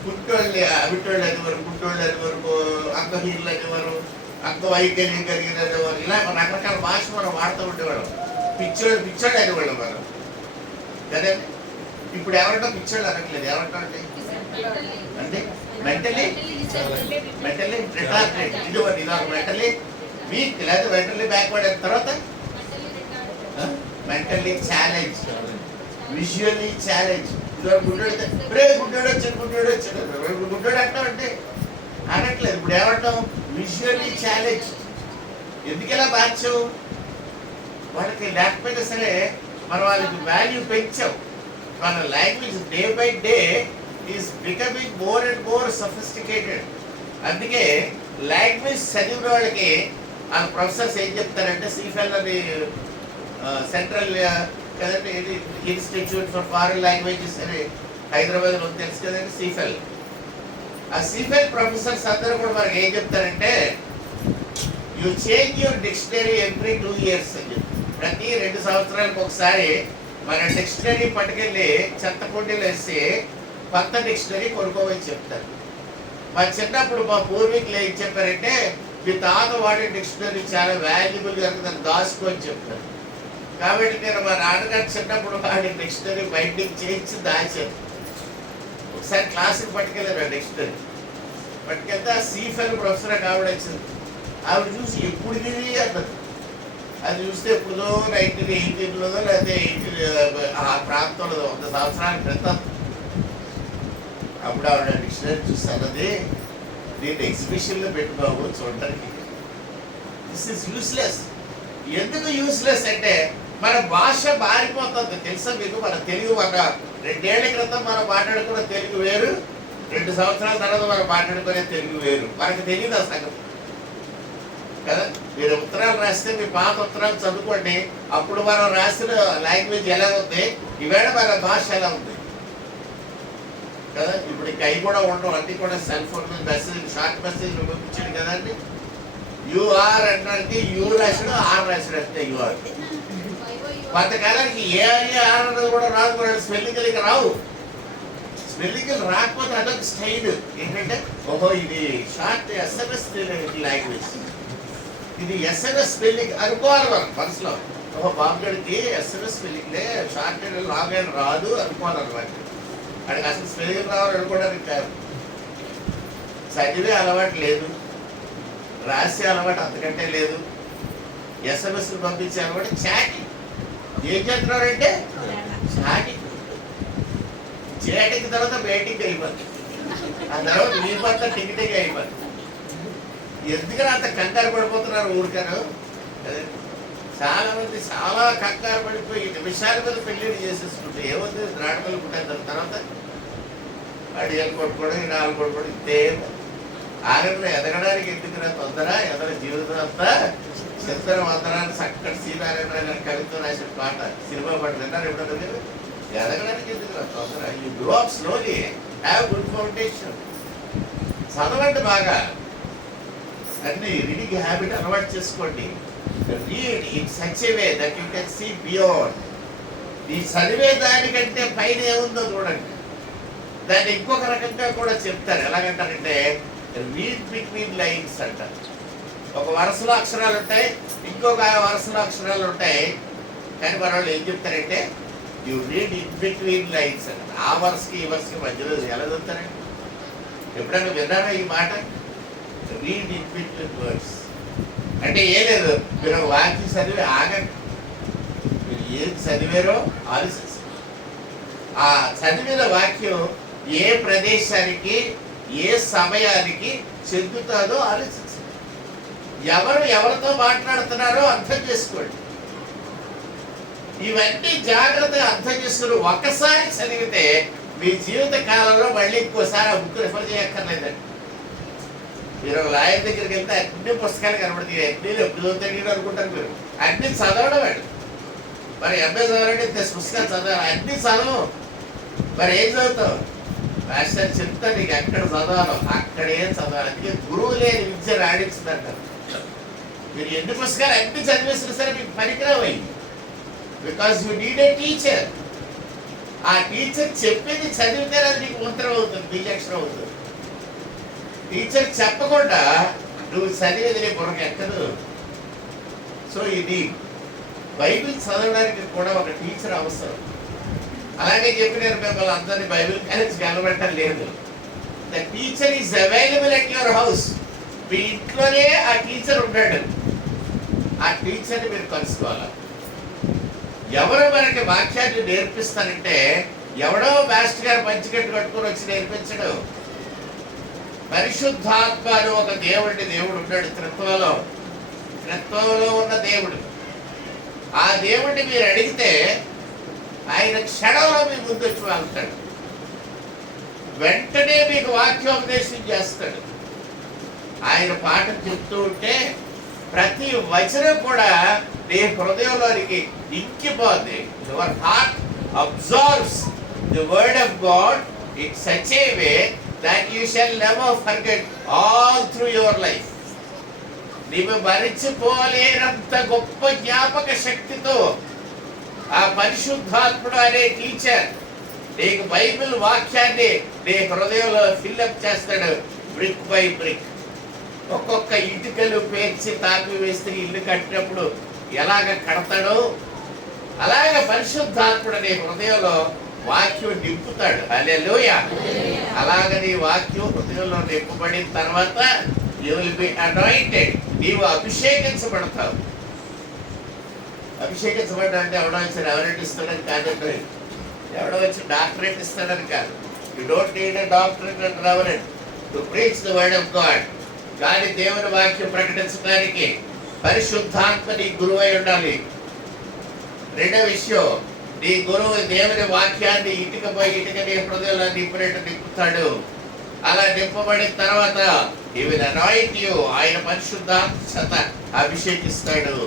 గుట్టోళ్ళు, అవిటోళ్ళు అనేవారు, గుట్టోళ్ళు అనేవారు, అంగహీనులు అనేవారు, అంగవైకల్యం కలిగిన అనేవారు. ఇలా రకరకాల భాష మనం వాడుతూ ఉండేవాళ్ళం. పిచ్చోళ్ళు అనేవాళ్ళం మనం కదండి. ఇప్పుడు ఎవరంటో పిచ్చోళ్ళు అనట్లేదు. ఎవరంటా అంటే మెంటలీ రిటార్డెడ్. ఇది ఒక మెంటలీ వీక్, లేదా మెంటలీ బ్యాక్వర్డ్. అయిన తర్వాత మెంటల్లీ ఛాలెంజ్, విజువల్లీ ఛాలెంజ్. ఇదివరకు గుడ్డోడు వచ్చాడు గుడ్డోడు అంటాం అంటే అనట్లేదు. ఇప్పుడు ఏమంటాం? Visually challenge. ఎందుకు ఇలా మార్చావు? వాళ్ళకి లేకపోయినా సరే మనం వాళ్ళకి వాల్యూ పెంచాం. మన language day by day is becoming more and more sophisticated. అందుకే లాంగ్వేజ్ చదివిన వాళ్ళకి వాళ్ళ ప్రొఫెసర్స్ ఏం చెప్తారంటే సిఫెల్ అని సెంట్రల్ కదండి ఇన్స్టిట్యూట్ ఫర్ ఫారిన్ లాంగ్వేజెస్ అని హైదరాబాద్లో తెలుసు కదండి సిఫెల్. ఆ సిఫెల్ ప్రొఫెసర్స్ అందరూ కూడా మనకి ఏం చెప్తారంటే you change your dictionary every 2 years అని చెప్పి. ప్రతి 2 సంవత్సరాలకు ఒకసారి మన డిక్షనరీ పట్టుకెళ్ళి చెత్త కుండీలు వేసి కొత్త డిక్షనరీ కొనుక్కోమని చెప్తారు. మా చిన్నప్పుడు మా పూర్వీకులు ఏం చెప్పారంటే మీ తాత వాడే డిక్షనరీ చాలా వాల్యుబుల్ కనుక దాన్ని దాచుకొని చెప్తారు. కాబట్టి నేను మా నాన్నగారు చిన్నప్పుడు వాడి డిక్షనరీ బైండింగ్ చేయించి దాచాను. ఒకసారి క్లాసుకి పట్టుకెళ్ళారు ఆ డిక్షనరీ. పట్టుకెళ్తే ఆ సీఫెల్ ప్రొఫెసర్ ఆవిడ వచ్చింది. ఆవిడ చూసి ఎప్పుడు ఇది అన్నది. అది చూస్తే ఎప్పుడో 1918లో లేకపోతే ఆ ప్రాంతంలో 100 సంవత్సరాల క్రితం. అప్పుడు ఆవిడ డిక్షనరీ చూసి అన్నది, దీన్ని ఎగ్జిబిషన్లో పెట్టుకోవు చూడటానికి. This is useless. ఎందుకు యూస్లెస్ అంటే మన భాష మారిపోతుంది తెలుసా మీకు. మన తెలుగు 2 ఏళ్ల క్రితం మనం మాట్లాడుకున్న తెలుగు వేరు, 2 సంవత్సరాల తర్వాత మనం మాట్లాడుకునే తెలుగు వేరు, మనకు తెలియదు ఆ సంగతి కదా. మీరు ఉత్తరాలు రాస్తే మీ పాత ఉత్తరాలు చదువుకోండి, అప్పుడు మనం రాసిన లాంగ్వేజ్ ఎలా ఉంది, ఈవేళ మన భాష ఎలా ఉంది కదా. ఇప్పుడు ఇంకా అవి కూడా ఉండవు, అన్నీ కూడా సెల్ ఫోన్ మీద మెసేజ్, షార్ట్ మెసేజ్ పంపించాడు కదండి. యూఆర్ అంటే యూ రాసాడు, ఆర్ రాసాడు అంతే యూఆర్. కొంతకాలానికి ఏఆర్ అన్నది కూడా రాదు, కూడా స్పెల్లింగ్లకి రావు. స్పెల్లింగ్లు రాకపోతే అదొక స్టైల్ ఏంటంటే, ఓహో ఇది షార్ట్ ఎస్ఎంఎస్ లాంగ్వేజ్, ఇది ఎస్ఎంఎస్ స్పెల్లింగ్ అనుకోవాలి మనం మనసులో. ఓహో బాబుగడికి ఎస్ఎంఎస్ స్పెల్లింగ్లే, షార్ట్ లాంగ్ అయిన రాదు అనుకోవాలన్నమాట. అడిగి అసలు స్పెల్లింగ్ రావాలి అనుకోవడానికి కాదు, చదివే అలవాటు లేదు, రాసే అలవాటు అంతకంటే లేదు, ఎస్ఎంఎస్లు పంపించే అలవాటు, చాటింగ్. ఏం చేస్తున్నారంటే చాటింగ్, చాటింగ్ తర్వాత వెయిటింగ్ అయిపోతుంది, ఆ తర్వాత మీ పట్ల టికెటింగ్ అయిపోతుంది. ఎందుకని అంత కంగారు పడిపోతున్నారు ఊరికను? చాలా మంది చాలా కంగారు పడిపోయి నిమిషాల మీద పెళ్లిళ్ళు చేసేసుకుంటే ఏమవుతుంది, ద్రాడకలు పుట్టిన తర్వాత వాడు ఏళ్ళు కొట్టుకోవడం, ఈ నాలుగు కొట్టుకోవడం, ఇంతే. ఆగంలో ఎదగడానికి ఎందుకురా తొందర, ఎదగ జీవితం అంతా చిత్తర వందనాన్ని చక్కటి సీతారాయణ గారి కవిత్వం రాసిన పాట, సినిమా పాట విన్నారు ఎప్పుడన్నా మీరు? ఎదగడానికి ఎందుకురా తొందర, you grow up slowly, have good foundation. చదవండి బాగా, అన్ని రీడింగ్ హ్యాబిట్ అలవాటు చేసుకోండి. Read in such a way that you can see beyond. ఈ చదివే దానికంటే పైన ఏముందో చూడండి. దాన్ని ఇంకొక రకంగా కూడా చెప్తారు, ఎలాగంటారంటే రీడ్ బిట్వీన్ లైన్స్ అంటారు. ఒక వరుసలో అక్షరాలు ఉంటాయి, ఇంకొక వరుసలో అక్షరాలు ఉంటాయి, కానీ మన వాళ్ళు ఏం చెప్తారంటే you read in between lines అంటారు. ఆ వరుసకి ఈ వరుసకి మధ్యలో ఎలా చదువుతారండి? ఎప్పుడైనా విన్నారా ఈ మాట? రీడ్ ఇన్ బిట్వీన్ వర్డ్స్ అంటే ఏం లేదు, మీరు ఒక వాక్యం చదివి ఆగండి, మీరు ఏది చదివారో ఆలోచించండి. ఆ చదివిన వాక్యం ఏ ప్రదేశానికి ఏ సమయానికి చెందుతుందో ఆలోచించండి. ఎవరు ఎవరితో మాట్లాడుతున్నారో అర్థం చేసుకోండి. ఇవన్నీ జాగ్రత్తగా అర్థం చేసుకుని ఒక్కసారి చదివితే మీ జీవిత కాలంలో మళ్ళీ ఇంకోసారి ఆ బుక్ రిఫర్ చేయక్కర్లేదండి. మీరు ఒక లాయర్ దగ్గరికి వెళ్తే అన్ని పుస్తకాలు కనబడుతాయి, అన్ని ఎప్పుడు చదువుతాయి అనుకుంటారు మీరు. అన్ని చదవడం అండి. మరి ఎంఏ చదవాలంటే పుస్తకాలు చదవాలి, అన్ని చదవం. మరి ఏం చదువుతావు? మాస్టర్ చెప్తా నీకు ఎక్కడ చదవాలో అక్కడే చదవాలి. అందుకే గురువు లేని విద్య రాణించిందంటారు. మీరు ఎన్ని పుస్తకాలు అన్ని చదివేసినా సరే మీకు పనికిరావు, because you need a teacher. ఆ టీచర్ చెప్పింది చదివితే అది నీకు మంత్రం అవుతుంది, బీజాక్షరం అవుతుంది. టీచర్ చెప్పకుండా నువ్వు చదివేది నీ బుర్రకు ఎక్కదు. సో ఇది బైబిల్ చదవడానికి కూడా ఒక టీచర్ అవసరం. అలాగే చెప్పి నేను మిమ్మల్ని అందరినీ బైబిల్ కాలేజ్కి వెళ్ళబట్టడం లేదు. The teacher is available at your house. మీ ఇంట్లోనే ఆ టీచర్ ఉన్నాడు, ఆ టీచర్ని మీరు కలుసుకోవాలి. ఎవరు మనకి వాక్యాన్ని నేర్పిస్తారంటే ఎవడో మాస్టర్ గారు పంచికట్టు కట్టుకొని వచ్చి నేర్పించడు. పరిశుద్ధాత్మ అని ఒక దేవుడు ఉన్నాడు త్రిత్వంలో ఉన్న దేవుడు. ఆ దేవుడిని మీరు అడిగితే ఆయన క్షణంలో మీ ముందు వచ్చి వాళ్తాడు, వెంటనే మీకు వాక్యోపదేశం చేస్తాడు. ఆయన పాఠం చెప్తూ ఉంటే ప్రతి వచనం కూడా నీ హృదయంలోనికి ఇంకిపోద్ది. Your heart observes the word of God in such a way that you shall never forget all through your life. నీవు మరిచిపోలేనంత గొప్ప జ్ఞాపక శక్తితో ఆ పరిశుద్ధాత్ముడు అనే టీచర్ నీకు బైబిల్ వాక్యాన్ని నీ హృదయంలో ఫిల్అప్ చేస్తాడు, బ్రిక్ బై బ్రిక్. ఒక్కొక్క ఇటుకలు పేర్చి తాపి వేస్తే ఇల్లు కట్టినప్పుడు ఎలాగ కడతాడో అలాగ పరిశుద్ధాత్ముడు నీ హృదయంలో వాక్యం నింపుతాడు. హల్లెలూయా. అలాగని వాక్యం హృదయంలో నింపబడిన తర్వాత యు విల్ బి అనాయింటెడ్. నీవు అభిషేకించబడతావు. అభిషేకించబడ్డా అంటే ఎవడో వచ్చి రెవరెంట్ ఇస్తాడని కాదండి, ఎవడో వచ్చి డాక్టరేట్ ఇస్తాడని కాదు. You don't need a doctorate and reverent to preach the word of God. కానీ దేవుని వాక్యం ప్రకటించడానికి పరిశుద్ధాత్మ నీ గురువు అయి ఉండాలి. రెండో విషయం, నీ గురువు దేవుని వాక్యాన్ని ఇటుక నీ హృదయంలో నింపినట్టు నింపుతాడు. అలా నింపబడిన తర్వాత he will anoint you, ఆయన పరిశుద్ధాత్మ చేత అభిషేకిస్తాడు.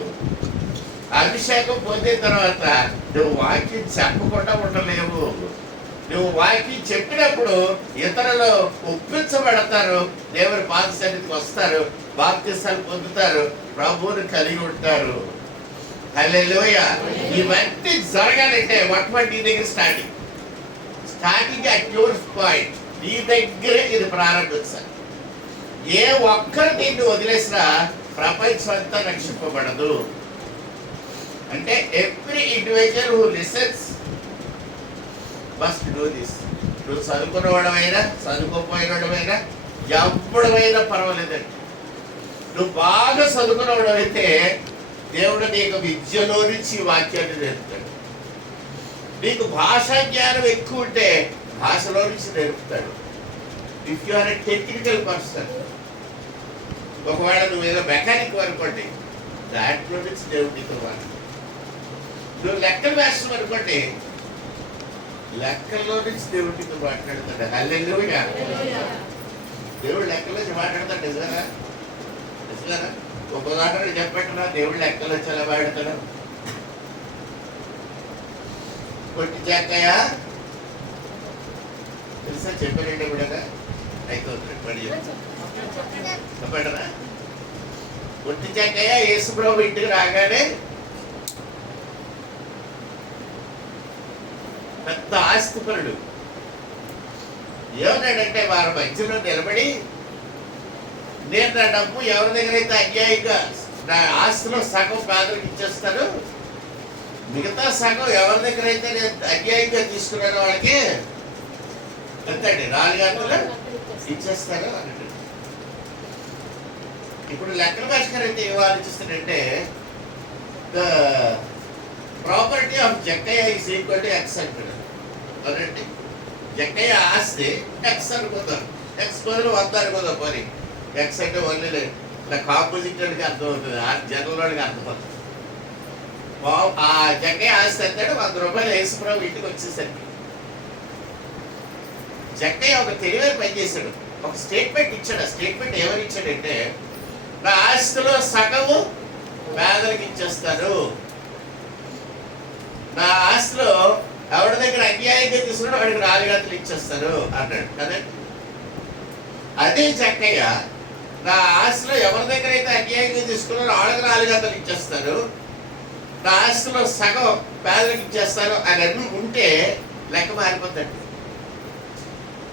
అభిషేకం పొందిన తర్వాత నువ్వు వాక్యం చెప్పకుండా ఉండలేవు. నువ్వు వాక్యం చెప్పినప్పుడు ఇతరులు ఒప్పించబడతారు, దేవుని పాద సన్నిధికి వస్తారు, బాప్తిసాలు పొందుతారు, ప్రభువుని కలిగి ఉంటారు. హల్లెలూయా. ఇవన్నీ జరగాలంటే మొట్టమొదటి నీ దగ్గర స్టార్టింగ్ అట్ యువర్ పాయింట్, నీ దగ్గరే ఇది ప్రారంభించాలి. ఏ ఒక్కరు దీన్ని వదిలేసినా ప్రపంచం అంతా రక్షింపబడదు. అంటే every individual who listens must do this. నువ్వు చదువుకున్నవాడమైనా చదువుకోపోయినవాడమైనా ఎప్పుడైనా పర్వాలేదండి. నువ్వు బాగా చదువుకున్నవాడమైతే దేవుడు నీకు విద్యలో నుంచి వాక్యాన్ని నేర్పుతాడు. నీకు భాషా జ్ఞానం ఎక్కువ ఉంటే భాషలో నుంచి నేర్పుతాడు. If you are a technical person, ఒకవేళ నువ్వు ఏదో మెకానిక్ అనుకోండి, దాంట్లో నుంచి దేవుడు నీకు వాడు. నువ్వు లెక్కలు వేస్తావు అనుకోండి, లెక్కల్లో నుంచి దేవుడు నీకు మాట్లాడతాడు. హల్లెలూయా. దేవుడు లెక్కల నుంచి మాట్లాడతాడు. నిజంగా నిజంగా ఒక ఉదాహరణ చెప్పట్టున్నా, దేవుడు లెక్కలు వచ్చి ఎలా మాట్లాడతాడు. కొట్టి చెక్కయ్య తెలుసా? చెప్పారండి కూడా అయిపోతుంది పడి చెప్పండిరా. కొట్టి చెక్కయ్య యేసుప్రభు ఇంటికి రాగానే పెద్ద ఆస్తిపరుడు ఏమన్నాడంటే వారి మధ్యలో నిలబడి, నేను నా డబ్బు ఎవరి దగ్గర అయితే అన్యాయంగా నా ఆస్తిలో సగం పేదలకు ఇచ్చేస్తాను, మిగతా సగం ఎవరి దగ్గర అయితే నేను అన్యాయంగా తీసుకున్నాను వాళ్ళకి ఎంతండి 4 గంటలు ఇచ్చేస్తాను అన్నట్టు. ఇప్పుడు లెక్కల భాస్కర్ అయితే ఏం ఆలోచిస్తాడంటే, the property of Jakkayya is equal to X అంటాడు. అవునండి, జక్కయ్య ఆస్తి ఎక్స్ అనుకుందాం, ఎక్స్ బదులు 100 అనుకుందాం. పోనీ ఎక్స్ అంటే ఓన్లీ నాకు ఆపోజిట్ వాడికి అర్థమవుతుంది, జనరల్ వాడికి అర్థమవుతుంది. ఆ జక్కయ్య ఆస్తి అంటాడు 100 రూపాయలు యేసుప్రభు ఇంటికి వచ్చేసరికి. జక్కయ్య ఒక తెలివైన పని చేశాడు, ఒక స్టేట్మెంట్ ఇచ్చాడు. ఆ స్టేట్మెంట్ ఎవరు ఇచ్చాడంటే, నా ఆస్తిలో సగము పేదలకు ఇచ్చేస్తాను, నా ఆస్తిలో ఎవరి దగ్గర అన్యాయంగా తీసుకున్నాడు వాడికి 4 గంటలు ఇచ్చేస్తాను అన్నాడు కదండి. అదే జక్కయ్య, నా ఆస్తిలో ఎవరి దగ్గర అయితే అన్యాయంగా తీసుకున్నారో వాళ్ళకి 4 గంటలు ఇచ్చేస్తాను, నా ఆస్తిలో సగం పేదలకు ఇచ్చేస్తాను అని అన్ని ఉంటే లెక్క మారిపోతాడు.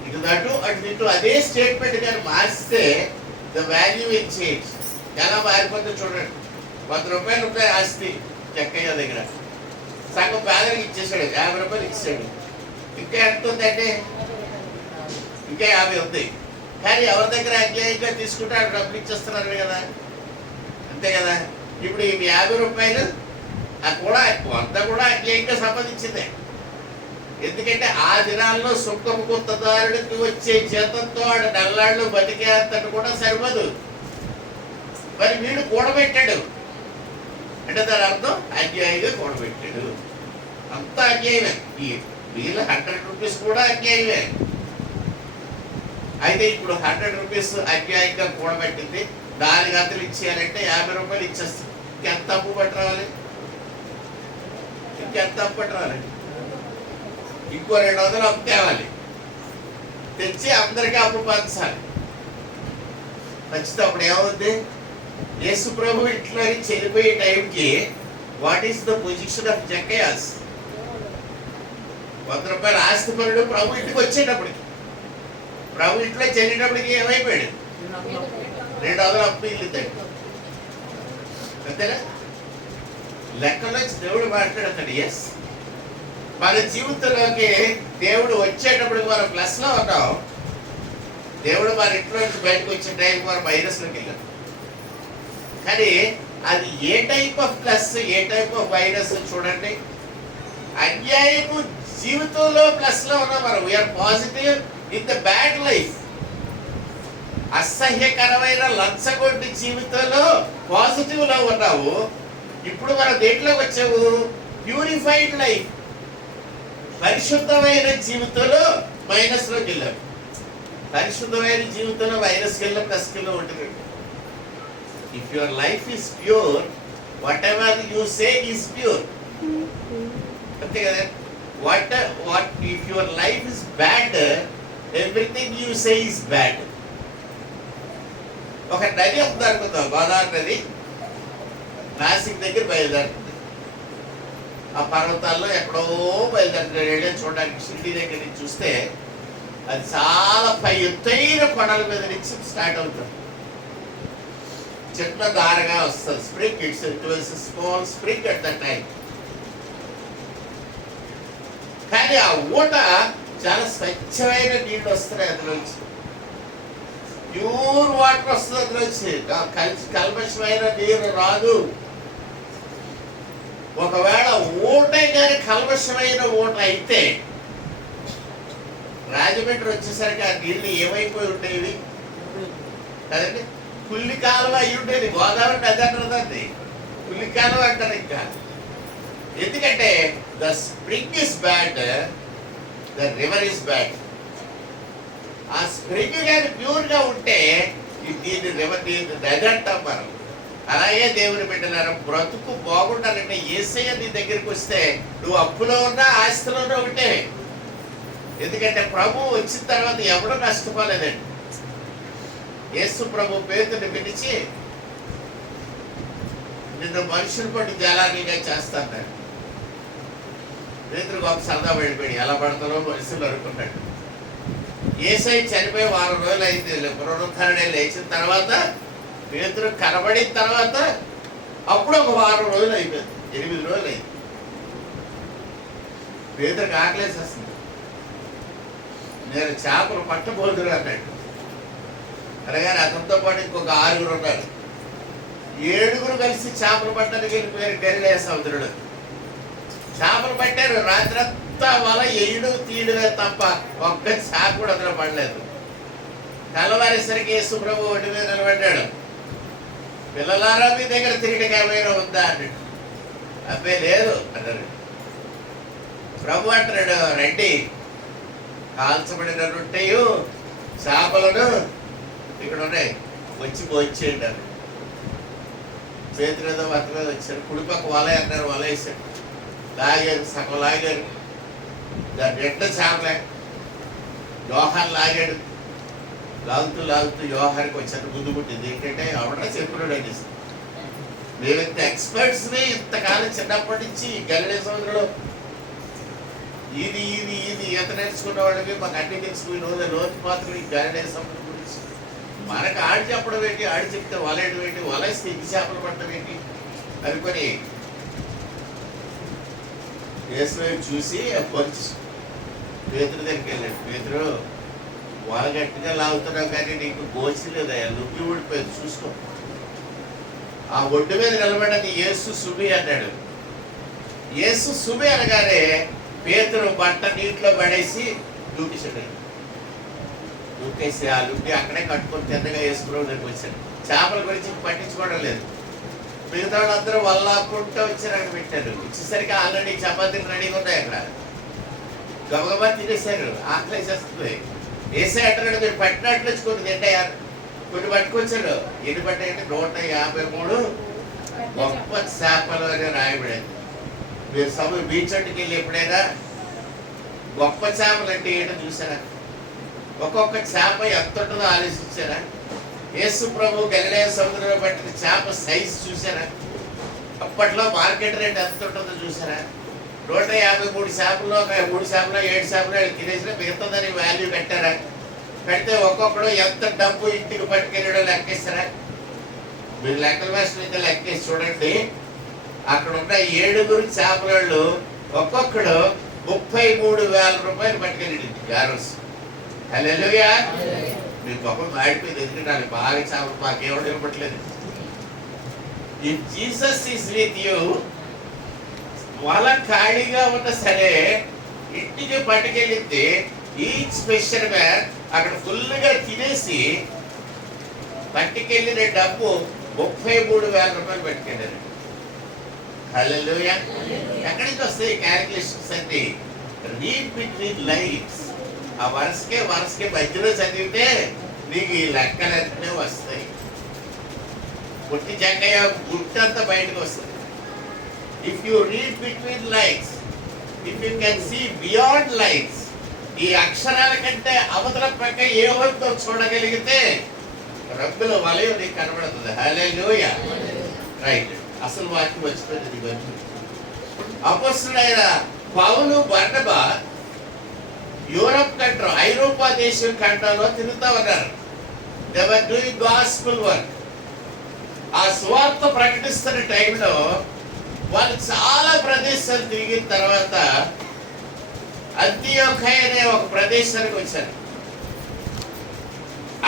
ఇటు అటు అటు ఇటు అదే స్టేట్మెంట్ కానీ మార్చితే ద వాల్యూ విల్ చేంజ్. ఎలా మారిపోతుందో చూడండి. 100 రూపాయలు ఉంటాయి ఆస్తి జక్కయ్య దగ్గర, సగం పేదలకు ఇచ్చేసాడు, 50 రూపాయలు ఇచ్చాడు. ఇంకా ఎంత ఉందంటే ఇంకా 50 ఉంది. కానీ ఎవరి దగ్గర అన్యాయంగా తీసుకుంటే ఆడు డబ్బులు ఇచ్చేస్తున్నారు కదా, అంతే కదా. ఇప్పుడు ఈ 50 రూపాయలు కూడా కొంత కూడా అన్యాయంగా సంపాదించిందే. ఎందుకంటే ఆ దినాల్లో సుఖము కొత్తదారుడికి వచ్చే జీతంతో ఆడు నెల్లాళ్ళు బతికేంతటి కూడా సరిపోదు. మరి వీడు కూడబెట్టాడు అంటే దాని అర్థం అన్యాయంగా కూడబెట్టాడు. అంత అన్యాయమే. ఈ వీళ్ళ 100 రూపీస్ కూడా అన్యాయమే. అయితే ఇప్పుడు 100 రూపీస్ అన్యాయంగా కూడబెట్టింది 4 గంటలు ఇచ్చేయాలంటే 50 రూపాయలు ఇచ్చేస్తుంది. ఇంకెంత అప్పు పట్టరావాలి, ఇంకెంత అప్పు పట్టరావాలి, ఇంకో 200 అప్పు తేవాలి, తెచ్చి అందరికీ అప్పు పంచాలి. నచ్చితే అప్పుడు ఏమవుద్ది? యేసు ప్రభు ఇంట్లో చెడిపోయే టైంకి what is the position of Jakkayya's? 100 రూపాయల ఆస్తిపరుడు ప్రభు ఇంటికి వచ్చేటప్పటికి, ప్రభు ఇంట్లో చెల్లినప్పటికి ఏమైపోయాడు? 200 అప్పు ఇల్లుతాడు. అంతేనా? లెక్కలోంచి దేవుడు మాట్లాడతాడు. ఎస్, మన జీవితంలోకి దేవుడు వచ్చేటప్పుడు మనం ప్లస్లో ఉన్నాం, దేవుడు మన ఇంట్లో నుంచి బయటకు వచ్చే టైంకి మనం మైనస్లోకి వెళ్ళాం. కానీ అది ఏ టైప్ ఆఫ్ ప్లస్, ఏ టైప్ ఆఫ్ మైనస్ చూడండి. అన్యాయపు జీవితంలో ప్లస్లో ఉన్నాం మనం. We are positive in the bad life. అసహ్యకరమైన లంచగొండి జీవితంలో పాజిటివ్లో ఉన్నావు. ఇప్పుడు మనం దేంట్లోకి వచ్చావు? ప్యూరిఫైడ్ లైఫ్, పరిశుద్ధమైన జీవితంలో మైనస్లోకి వెళ్ళాము. పరిశుద్ధమైన జీవితంలో వైరస్ కింద ప్లస్ కింద ఉంటుంది. If your life is pure, what ever you say is pure. అంతే కదా. What if your life is bad, everything you say is bad. ఒక నది ఉంది అనుకుందాం, గోదావరి నది నాసిక్ దగ్గర బయలుదేరుతుంది. ఆ పర్వతాల్లో ఎక్కడో బయలుదేరుతుంది. వెళ్ళి చూడడానికి షిరిడి దగ్గర నుంచి చూస్తే అది చాలా పై ఎత్తైన కొండల మీద నుంచి స్టార్ట్ అవుతుంది. చిన్న దారగా వస్తుంది. Spring, it's small spring at the time. కానీ ఆ ఊట చాలా స్వచ్ఛమైన నీళ్ళు వస్తున్నాయి అందులోంచి. ప్యూర్ వాటర్ వస్తుంది అందులోంచి. కల్మషమైన నీరు రాదు. ఒకవేళ ఊటే కానీ కల్మషమైన ఊట అయితే రాజమండ్రి వచ్చేసరికి ఆ నీళ్ళు ఏమైపోయి ఉండేవి కదండి. పుల్లి కాలువ అయి ఉండేది. గోదావరి నది అంటారు, పుల్లి కాలువ అంటారు. ఇంకా ఎందుకంటే the spring is bad, the river is bad. ఆ స్ప్రింగ్ కానీ ప్యూర్గా ఉంటే దీన్ని రివర్, దీన్ని నది అంటాం మనం. అలాగే దేవుని బిడ్డలారా, బ్రతుకు బాగుండాలంటే యేసయ్య నీ దగ్గరికి వస్తే నువ్వు అప్పులో ఉన్నా ఆస్తిలో ఉన్నా ఒకటే. ఎందుకంటే ప్రభు వచ్చిన తర్వాత ఎవడూ నష్టపోలేదండి. యేసు ప్రభు పేతుని పిలిచి, నిన్ను మనుషులు పట్టు జలానిగా చేస్తాను. పేతురు గొప్ప సరదా వెళ్ళిపోయి ఎలా పడతారో మనుషులు అనుకున్నాడు. యేసయ్య చనిపోయి 6 రోజులు అయింది. పునరుద్ధరణ లేచిన తర్వాత పేతురు కనబడిన తర్వాత అప్పుడు ఒక 6 రోజులు అయిపోయింది. 8 రోజులు అయింది. పేతురుకి ఆకలేసేస్తుంది. నేను చేపలు పట్టబోదురు అన్నాడు. అనగానే అతనితో పాటు ఇంకొక 6 ఉన్నారు. 7 కలిసి చేపలు పట్టడానికి వెళ్ళిపోయారు గలిలయ సముద్రుడు. చేపలు పట్టారు. రాత్రంతా వల ఎయ్యడం తీయడమే తప్ప ఒక్క చేప కూడా అందులో పడలేదు. తెల్లవారేసరికి యేసు ప్రభు ఒడ్డు మీద నిలబడ్డాడు. పిల్లలారా, మీ దగ్గర తిరిగికి ఏమైనా ఉందా అన్నాడు. అబ్బాయి లేదు అన్నాడు. ప్రభు అంటున్నాడు, రండి, కాల్చబడిన రొట్టెయు చేపలను ఇక్కడ ఉన్నాయి, వచ్చి భోంచేయండి అన్నాడు. చేతి మీద వర్త మీద వచ్చారు. కుడిపక్క వల అన్నారు, వల వేసాడు. లాగారు, సగం లాగారు. దాని 2 చేపలే. యోహాన్ లాగాడు. లాగుతూ యోహానికి వచ్చారు. ముందు పుట్టింది ఏంటంటే ఎవడ చెప్పున్నాడు అని. మేమింత ఎక్స్పర్ట్స్ని ఇంతకాలం చిన్నప్పటి నుంచి గలిలయ సముద్రంలో ఇది ఈత నేర్చుకున్న వాళ్ళకి మాకు అన్ని తెలుసుకుని లోతు పాత్ర ఈ గలిలయ సముద్రం గురించి మనకు ఆడి చెప్పడం ఏంటి, ఆడి చెప్తే వలేయడం ఏంటి, వలేస్తే ఇన్ని చేపలు పట్టడం ఏంటి అనుకొని యేసు చూసి వచ్చి పేతురు దగ్గరికి వెళ్ళాడు. పేతురు, వల గట్టిగా లాగుతున్నావు కానీ నీకు గోచలేదయ్యా, లుంగి ఊడిపోయింది, చూసుకో. ఆ ఒడ్డు మీద నిలబడని యేసు సుమి అన్నాడు. యేసు సుమి అనగానే పేతురు బట్ట నీటిలో పడేసి దూకేసాడు. దూకేసి ఆ లుంగి అక్కడే కట్టుకొని తిన్నగా వేసుకుని దగ్గరికి వచ్చాడు. చేపల గురించి పట్టించుకోవడం లేదు. మిగతా వాళ్ళందరూ వల్లాకుంటూ వచ్చారు. అక్కడ పెట్టారు. వచ్చేసరికి ఆల్రెడీ చపాతీలు రెడీగా ఉన్నాయి. అక్కడ గబగబా తినేశారు. ఆకలి చేస్తుంది. వేసే అంటున్నాడు, మీరు పట్టినట్లు వచ్చి కొన్ని తింటాయారు. కొన్ని పట్టుకొచ్చాడు. ఎన్ని పట్టాయంటే 153 గొప్ప చేపలు అని రాయబడేది. మీరు బీచ్ ఒడ్డుకి వెళ్ళి ఎప్పుడైనా గొప్ప చేపలు అంటే ఏంటో చూసారా? ఒక్కొక్క చేప ఎంత ఉంటుందో ఆలోచించారా? యేసు ప్రభు గలిలయ సముద్రంలో పట్టిన చేప సైజు చూసారా? అప్పట్లో మార్కెట్ రేట్ ఎంత ఉంటుందో చూసారా? 153 చేపల్లో ఒక 3 చేపలు 7 చేపలు తినేసిన మిగతాదని వాల్యూ పెట్టారా? పెడితే ఒక్కొక్కడు ఎంత డబ్బు ఇంటికి పట్టుకెళ్ళాడో లెక్కేస్తారా? మీరు లెక్కల మాస్టర్ అయితే లెక్కేసి చూడండి. అక్కడ ఉన్న 7 చేపలు ఒక్కొక్కడు 33,000 రూపాయలు పట్టుకెళ్ళాడు ఇంటికి ఆ రోజు. హల్లెలూయా. మీ గొప్ప మాడిపోయింది. ఎందుకంటే బాగా చేపలు మాకేమో ఇవ్వట్లేదు. If Jesus is with you, వల ఖాళీగా ఉన్న సరే ఇంటికి పట్టుకెళ్ళింది ఈచ్ స్పెషల్ మ్యాన్ అక్కడ ఫుల్గా తినేసి పట్టుకెళ్ళిన డబ్బు 33,000 రూపాయలు పట్టుకెళ్ళారు. హల్లెలూయా. ఎక్కడి నుంచి వస్తాయి క్యాలిక్యులేషన్స్ అంటే? Read between lines. ఆ వరుసకే మధ్యలో చదివితే నీకు ఈ లెక్కలన్నీ వస్తాయి. పొట్టి చెక్కయ్య గుర్తంతా బయటకు వస్తుంది. If you read between lines, if you can see beyond lines, ఈ అక్షరాల కంటే అవతల పక్క ఏమంతో చూడగలిగితే రబ్బుల వలయం నీకు కనబడుతుంది. హల్లెలూయా. రైట్, అసలు వాక్యం వచ్చిపోయింది. ఇవన్నీ అపొస్తలుడైన పౌలు బర్నబా యూరప్ కంట్రీ, ఐరోపా దేశం ఖండంలో తిరుగుతా ఉన్నారు. They were doing gospel work. ఆ సువార్త ప్రకటిస్తున్న టైంలో వాళ్ళు చాలా ప్రదేశాలు తిరిగిన తర్వాత అంతియోఖయ అనే ఒక ప్రదేశానికి వచ్చారు.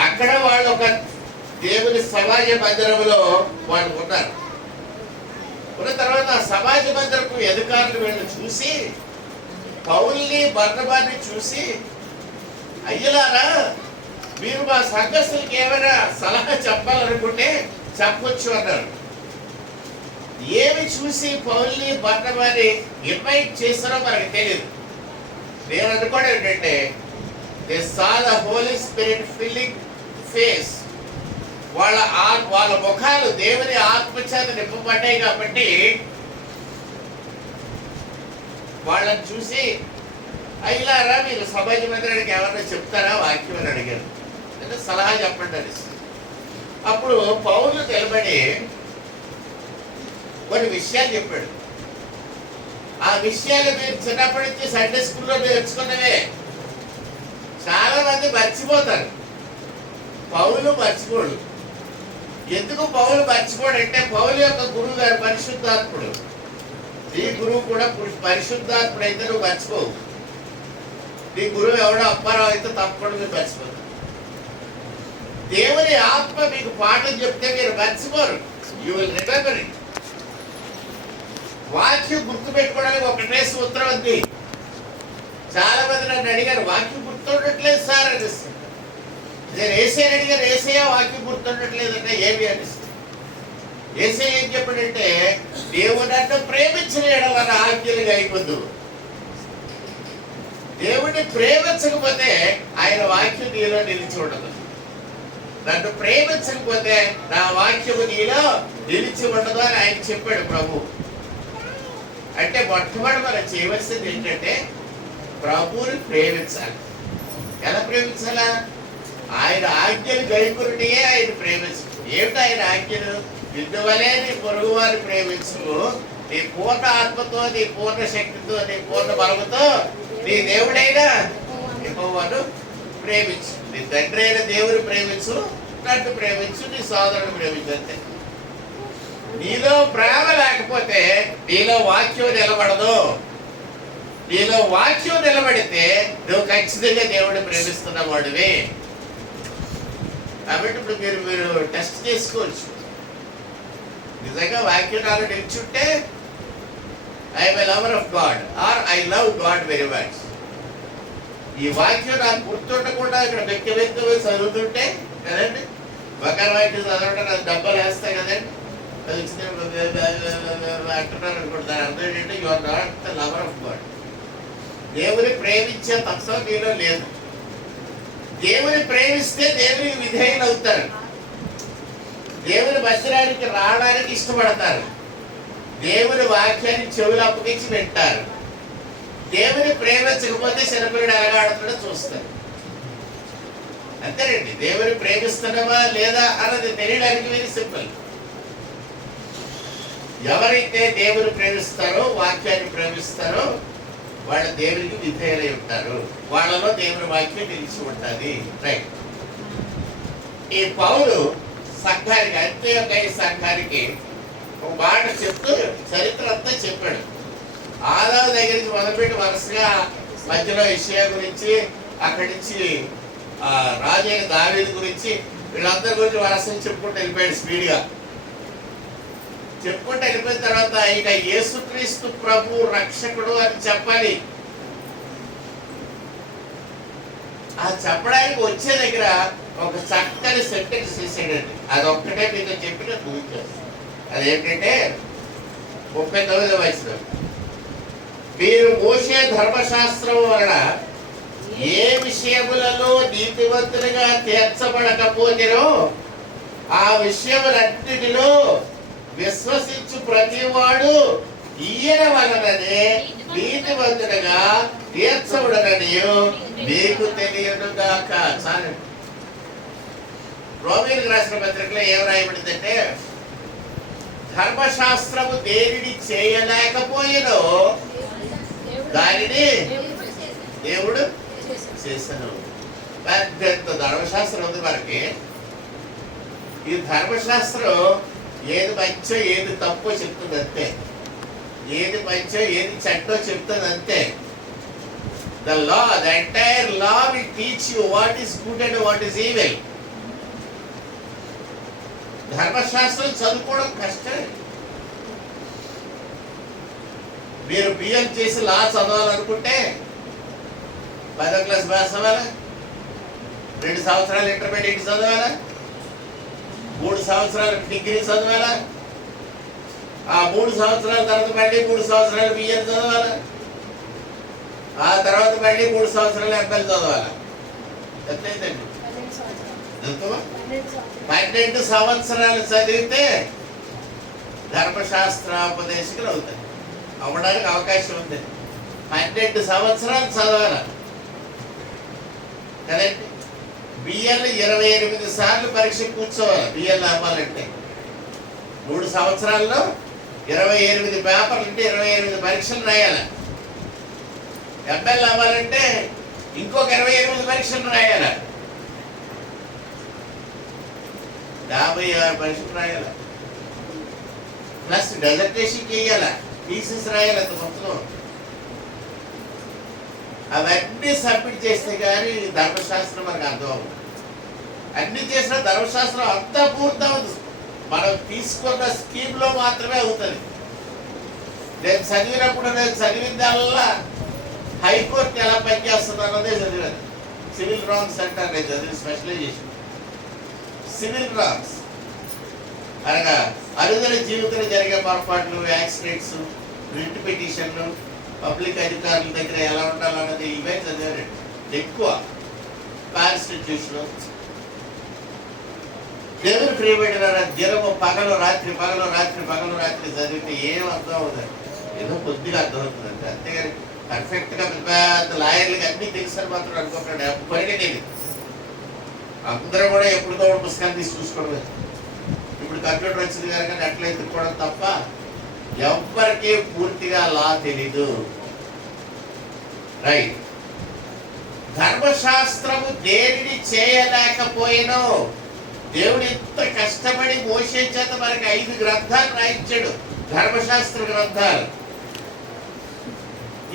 అక్కడ వాళ్ళు ఒక దేవుని సమాజ మందిరంలో వాళ్ళు ఉన్నారు. ఉన్న తర్వాత ఆ సమాజ మందిరపు అధికారులు వీళ్ళు చూసి పౌల్ని బర్నబాని చూసి, అయ్యలారా మీరు మా సంఘస్థులకి ఏమైనా సలహా చెప్పాలనుకుంటే చెప్పొచ్చు అన్నారు. ఏమి చూసి పౌల్ని బర్నబాని ఇన్వైట్ చేస్తారో మనకు తెలియదు. నేను అనుకోవడం ఏంటంటే, they saw the Holy Spirit filling face. వాళ్ళ ముఖాలు దేవుని ఆత్మచేత నింపబడ్డాయి కాబట్టి వాళ్ళని చూసి, అయ్యారా మీరు సమాజ మందిరానికి ఏమన్నా చెప్తారా వాక్యం అని అడిగారు. అంటే సలహా చెప్పండి అని. అప్పుడు పౌలు నిలబడి కొన్ని విషయాలు చెప్పాడు. ఆ విషయాలు మీరు చిన్నప్పటి నుంచి సండే స్కూల్లో నేర్చుకున్నవే. చాలా మంది మర్చిపోతారు, పౌలు మర్చిపోడు. ఎందుకు పౌలు మర్చిపోడంటే, పౌలు యొక్క గురువు గారు పరిశుద్ధాత్ముడు. నీ గురువు కూడా పరిశుద్ధాత్ముడు అయితే నువ్వు మర్చిపోవు. నీ గురువు ఎవడో అప్పారావు అయితే తప్పకుండా మీరు మర్చిపోతారు. దేవుని ఆత్మ మీకు పాఠం చెప్తే మీరు మర్చిపోరు. You will remember it. వాక్యం గుర్తు పెట్టుకోవడానికి ఒకటే సూత్రం ఉంది. చాలా మంది నన్ను అడిగారు, వాక్యం గుర్తుండట్లేదు సార్ అనిస్తుంది. నేను ఏసయ్యని అడిగారు, ఏసయ్య వాక్యం గుర్తుండట్లేదు అంటే ఏమి అనిస్తుంది. ఏసయ్య ఏం చెప్పాడంటే, దేవుడు ప్రేమించిన ఎడల ఆజ్ఞలుగా అయిపోద్దు. దేవుడిని ప్రేమించకపోతే ఆయన వాక్యం నీలో నిలిచి ఉండదు. నన్ను ప్రేమించకపోతే నా వాక్యము నీలో నిలిచి ఉండదు అని ఆయన చెప్పాడు ప్రభు. అంటే మొట్టమొదటి మనం చేయవలసింది ఏంటంటే, ప్రభువుని ప్రేమించాలి. ఎలా ప్రేమించాలా? ఆయన ఆజ్ఞలు గైకొనిటే ఆయన ప్రేమించు. ఏమిటి ఆయన ఆజ్ఞలు? ఇందువలే నీ పొరుగు వారిని ప్రేమించు, నీ పూర్ణ ఆత్మతో, నీ పూర్ణ శక్తితో, నీ పూర్ణ బలముతో నీ దేవుడైనా యెహోవాను ప్రేమించు. నీ తండ్రి అయిన దేవుని ప్రేమించు, నన్ను ప్రేమించు, నీ సోదరుని ప్రేమించు. అంతే. నీలో ప్రేమ లేకపోతే నీలో వాక్యం నిలబడదు. నీలో వాక్యం నిలబడితే నువ్వు ఖచ్చితంగా దేవుడిని ప్రేమిస్తున్న వాడివి. కాబట్టి ఇప్పుడు మీరు టెస్ట్ చేసుకోవచ్చు. నిజంగా వాక్యం నాలో నిల్చుంటే I'm a lover of God, or I love God very much. ఈ వాక్యం నాకు గుర్తుండకుండా ఇక్కడ వ్యక్తి చదువుతుంటే కదండి, బకర్ వాక్యం చదవడం నాకు డబ్బాలు వేస్తాయి కదండి, అంటున్నారు అనుకుంటే దాని అర్థం ఏంటంటే you are not the lover of God. దేవుని ప్రేమించే తత్వం మీలో లేదు. దేవుని ప్రేమిస్తే దేవునికి విధేయులు అవుతారు. దేవుని మందిరానికి రావడానికి ఇష్టపడతారు. దేవుని వాక్యాన్ని చెవులు అప్పగించి వింటారు. దేవుని ప్రేమించకపోతే చిన్నపిల్లడు ఎలాగాడుతుండో చూస్తారు. అంతేనండి. దేవుని ప్రేమిస్తున్నామా లేదా అన్నది తెలియడానికి వెరీ సింపుల్. ఎవరైతే దేవుని ప్రేమిస్తారో, వాక్యాన్ని ప్రేమిస్తారో వాళ్ళ దేవునికి విధేయులై ఉంటారు. వాళ్ళలో దేవుని వాక్యం నిలిచి ఉంటుంది. రైట్. ఈ పౌలు సంఘానికి, అంత్యోదయ సంఘానికి ఒక మాట చెప్తూ చరిత్ర అంతా చెప్పాడు. ఆదాము దగ్గర నుంచి మొదలుపెట్టి వరుసగా మధ్యలో ఇషయా గురించి, అక్కడి నుంచి రాజైన దావీదు గురించి, వీళ్ళందరి గురించి వరుసగా చెప్పుకుంటూ వెళ్ళిపోయాడు. స్పీడ్గా చెప్పుకుంటూ వెళ్ళిపోయిన తర్వాత ఇక యేసుక్రీస్తు ప్రభు రక్షకుడు అని చెప్పాలి. ఆ చెప్పడానికి వచ్చే దగ్గర ఒక చక్కని సెంటెన్స్ చేసాడండి. అది ఒక్కటే మీతో చెప్పిన ముగించేస్తాను. అదేంటంటే 39వ వచనం, మీరు మోషే ధర్మశాస్త్రం వలన ఏ విషయములలో నీతివంతులుగా తీర్చబడకపోతేనో ఆ విషయములన్నిటిలో విశ్వసించు ప్రతివాడు ఈయన వలననే నీతివంతులుగా తీర్చబడనని మీకు తెలియనుగాక. చాలు. రోమీయులకు రాసిన పత్రికలో ఏం రాయబడిందంటే, ధర్మశాస్త్రము దేనిని చేయలేకపోయేనో దానిని దేవుడు చేశాను. పెద్ద ధర్మశాస్త్రం ఉంది మనకి. ఈ ధర్మశాస్త్రం ఏది మంచో ఏది తప్పో చెప్తుంది అంతే. ఏది మంచో ఏది చెడ్డో చెప్తుంది అంతే. The law, the entire law will teach you what is good and what is evil. ధర్మశాస్త్రం చదువుకోవడం కష్టం. మీరు బిఎం చేసి లా చదవాలనుకుంటే 10వ క్లాస్ పాస్ అవ్వాలా, 2 సంవత్సరాలు ఇంటర్మీడియట్ చదవాలా, 3 సంవత్సరాలు డిగ్రీ చదవాలా, ఆ 3 సంవత్సరాల తర్వాత మళ్ళీ 3 సంవత్సరాలు బిఎం చదవాలా, ఆ తర్వాత మళ్ళీ 3 సంవత్సరాలు ఎంఎల్ చదవాలా. ఎంతైందండి? 12 సంవత్సరాలు చదివితే ధర్మశాస్త్రోపదేశకులు అవుతాయి. అవ్వడానికి అవకాశం ఉంది. 12 సంవత్సరాలు చదవాలి కదండి. బిఎల్ 28 సార్లు పరీక్ష కూర్చోవాలి. బిఎల్ అవ్వాలంటే 3 సంవత్సరాల్లో 28 పేపర్లు అంటే 28 పరీక్షలు రాయాలి. ఎంఎల్ అవ్వాలంటే ఇంకొక 28 పరీక్షలు రాయాలి. 56 పరీక్షలు రాయాలి. ప్లస్ డెజర్టేషన్ చేయాలి, థీసిస్ రాయాలి. అంత మొత్తం అవన్నీ సబ్మిట్ చేస్తే కానీ ధర్మశాస్త్రం మనకు అర్థం అవుతుంది. అన్ని చేసిన ధర్మశాస్త్రం అంతా పూర్తవుతుంది. మనం తీసుకున్న స్కీమ్లో మాత్రమే అవుతుంది. నేను చదివినప్పుడు నేను చదివిందల్లా హైకోర్టు ఎలా పనిచేస్తుంది అన్నదే చదివాను. సివిల్ రాంగ్స్ అంటారు. నేను చదివిన స్పెషలైజేషన్ సివిల్ రాంగ్స్ అనగా అరుదైన జీవితంలో జరిగే పొరపాట్లు, యాక్సిడెంట్స్, రిట్ పిటిషన్లు, పబ్లిక్ అధికారుల దగ్గర ఎలా ఉండాలన్నది ఇవే చదివారు ఎక్కువ. కాన్స్టిట్యూషన్, దేవుడు ప్రియబడిన దినము పగలు రాత్రి పగలు రాత్రి పగలు రాత్రి చదివితే ఏం అర్థం అవుతుంది? ఏదో కొద్దిగా అర్థమవుతుందంటే. అంతేగాని పర్ఫెక్ట్గా పెద్ద లాయర్లకి అన్నీ తెలుసని మాత్రం అనుకోకండి. ఎప్పటికీ తెలియదు. అందరూ కూడా ఎప్పుడుతో పుస్తకాలు తీసి చూసుకోవడం. ఇప్పుడు కంప్యూటర్ వచ్చింది కనుక అట్లా ఎత్తుకోవడం తప్ప ఎవ్వరికీ పూర్తిగా లా తెలీదు. రైట్. ధర్మశాస్త్రము దేనిని చేయలేకపోయినో దేవుడు ఇంత కష్టపడి మోషే చేత మనకి 5 గ్రంథాలు రాయించాడు. ధర్మశాస్త్ర గ్రంథాలు.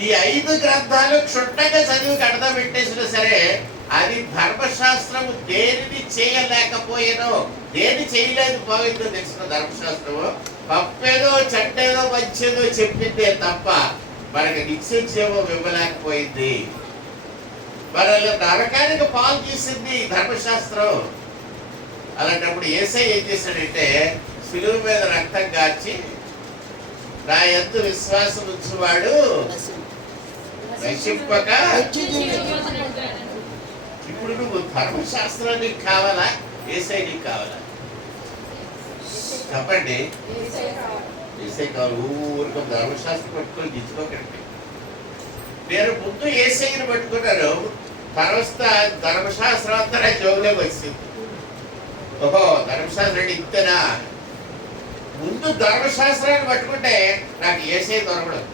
ఈ 5 గ్రంథాలు క్షుణ్ణంగా చదివి అర్థం పెట్టేసినా సరే అది ధర్మశాస్త్రము దేనిని చేయలేకపోయేనో, దేని చేయలేకపోయిందో తెలిసిన ధర్మశాస్త్రము తప్పేదో చెడ్డేదో మంచేదో చెప్పిందే తప్ప మనకి నిశ్చయమో ఇవ్వలేకపోయింది. మనల్ని నరకానికి పాలు చేసింది ధర్మశాస్త్రం. అలాంటప్పుడు యేసయ్య ఏం చేశాడంటే శిలువ మీద రక్తం కార్చి నా యందు విశ్వాసం ఉంచువాడు నశింపక. ఇప్పుడు నువ్వు ధర్మశాస్త్రానికి కావాలా, యేసయ్య నీకు కావాలా? చెప్పండి. యేసయ్య కావాలి. ఊరిక ధర్మశాస్త్రం పట్టుకొని దించుకోకండి. నేను ముందు యేసయ్యని పట్టుకున్నాను, తర్వాత ధర్మశాస్త్రం అంతా నా జోగులోకి వచ్చింది. ఓహో, ధర్మశాస్త్రం ఇంతేనా? ముందు ధర్మశాస్త్రాన్ని పట్టుకుంటే నాకు యేసయ్య దొరకడం.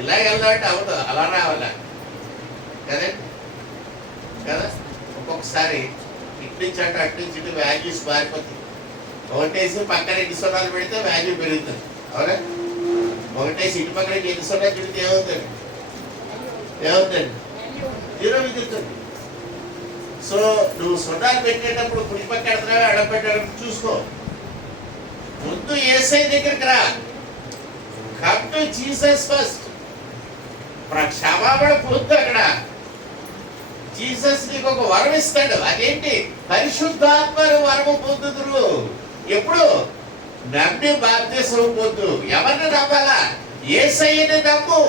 ఇలా వెళ్దామంటే అవును, అలా రావాలా కదండి కదా. ఒక్కొక్కసారి ఇటు నుంచి అంటే అటు నుంచి ఇటు వాల్యూస్ మారిపోతుంది. ఒకటేసి పక్కన 2 సున్నాలు పెడితే వాల్యూ పెరుగుతుంది. అవునా? ఒకటేసి ఇటు పక్కన 2 సున్నాలు పెడితే ఏమవుతుంది? 0 మిగులుతుంది. సో నువ్వు సున్నాలు పెట్టేటప్పుడు కుడి పక్క ఎడతావా ఎడ పెట్టేటప్పుడు చూసుకో. ముందు యేసయ్య దగ్గరికి రా. Come to Jesus first. క్షమాపణ పొందు. అక్కడ జీసస్ నీకు ఒక వరం ఇస్తాడు. అదేంటి? పరిశుద్ధాత్మను వరము పొందుదురు. ఎప్పుడు? నమ్మి బాప్తిసం పొందు. ఎవరిని నమ్మాలా? యేసయ్యని నమ్ము.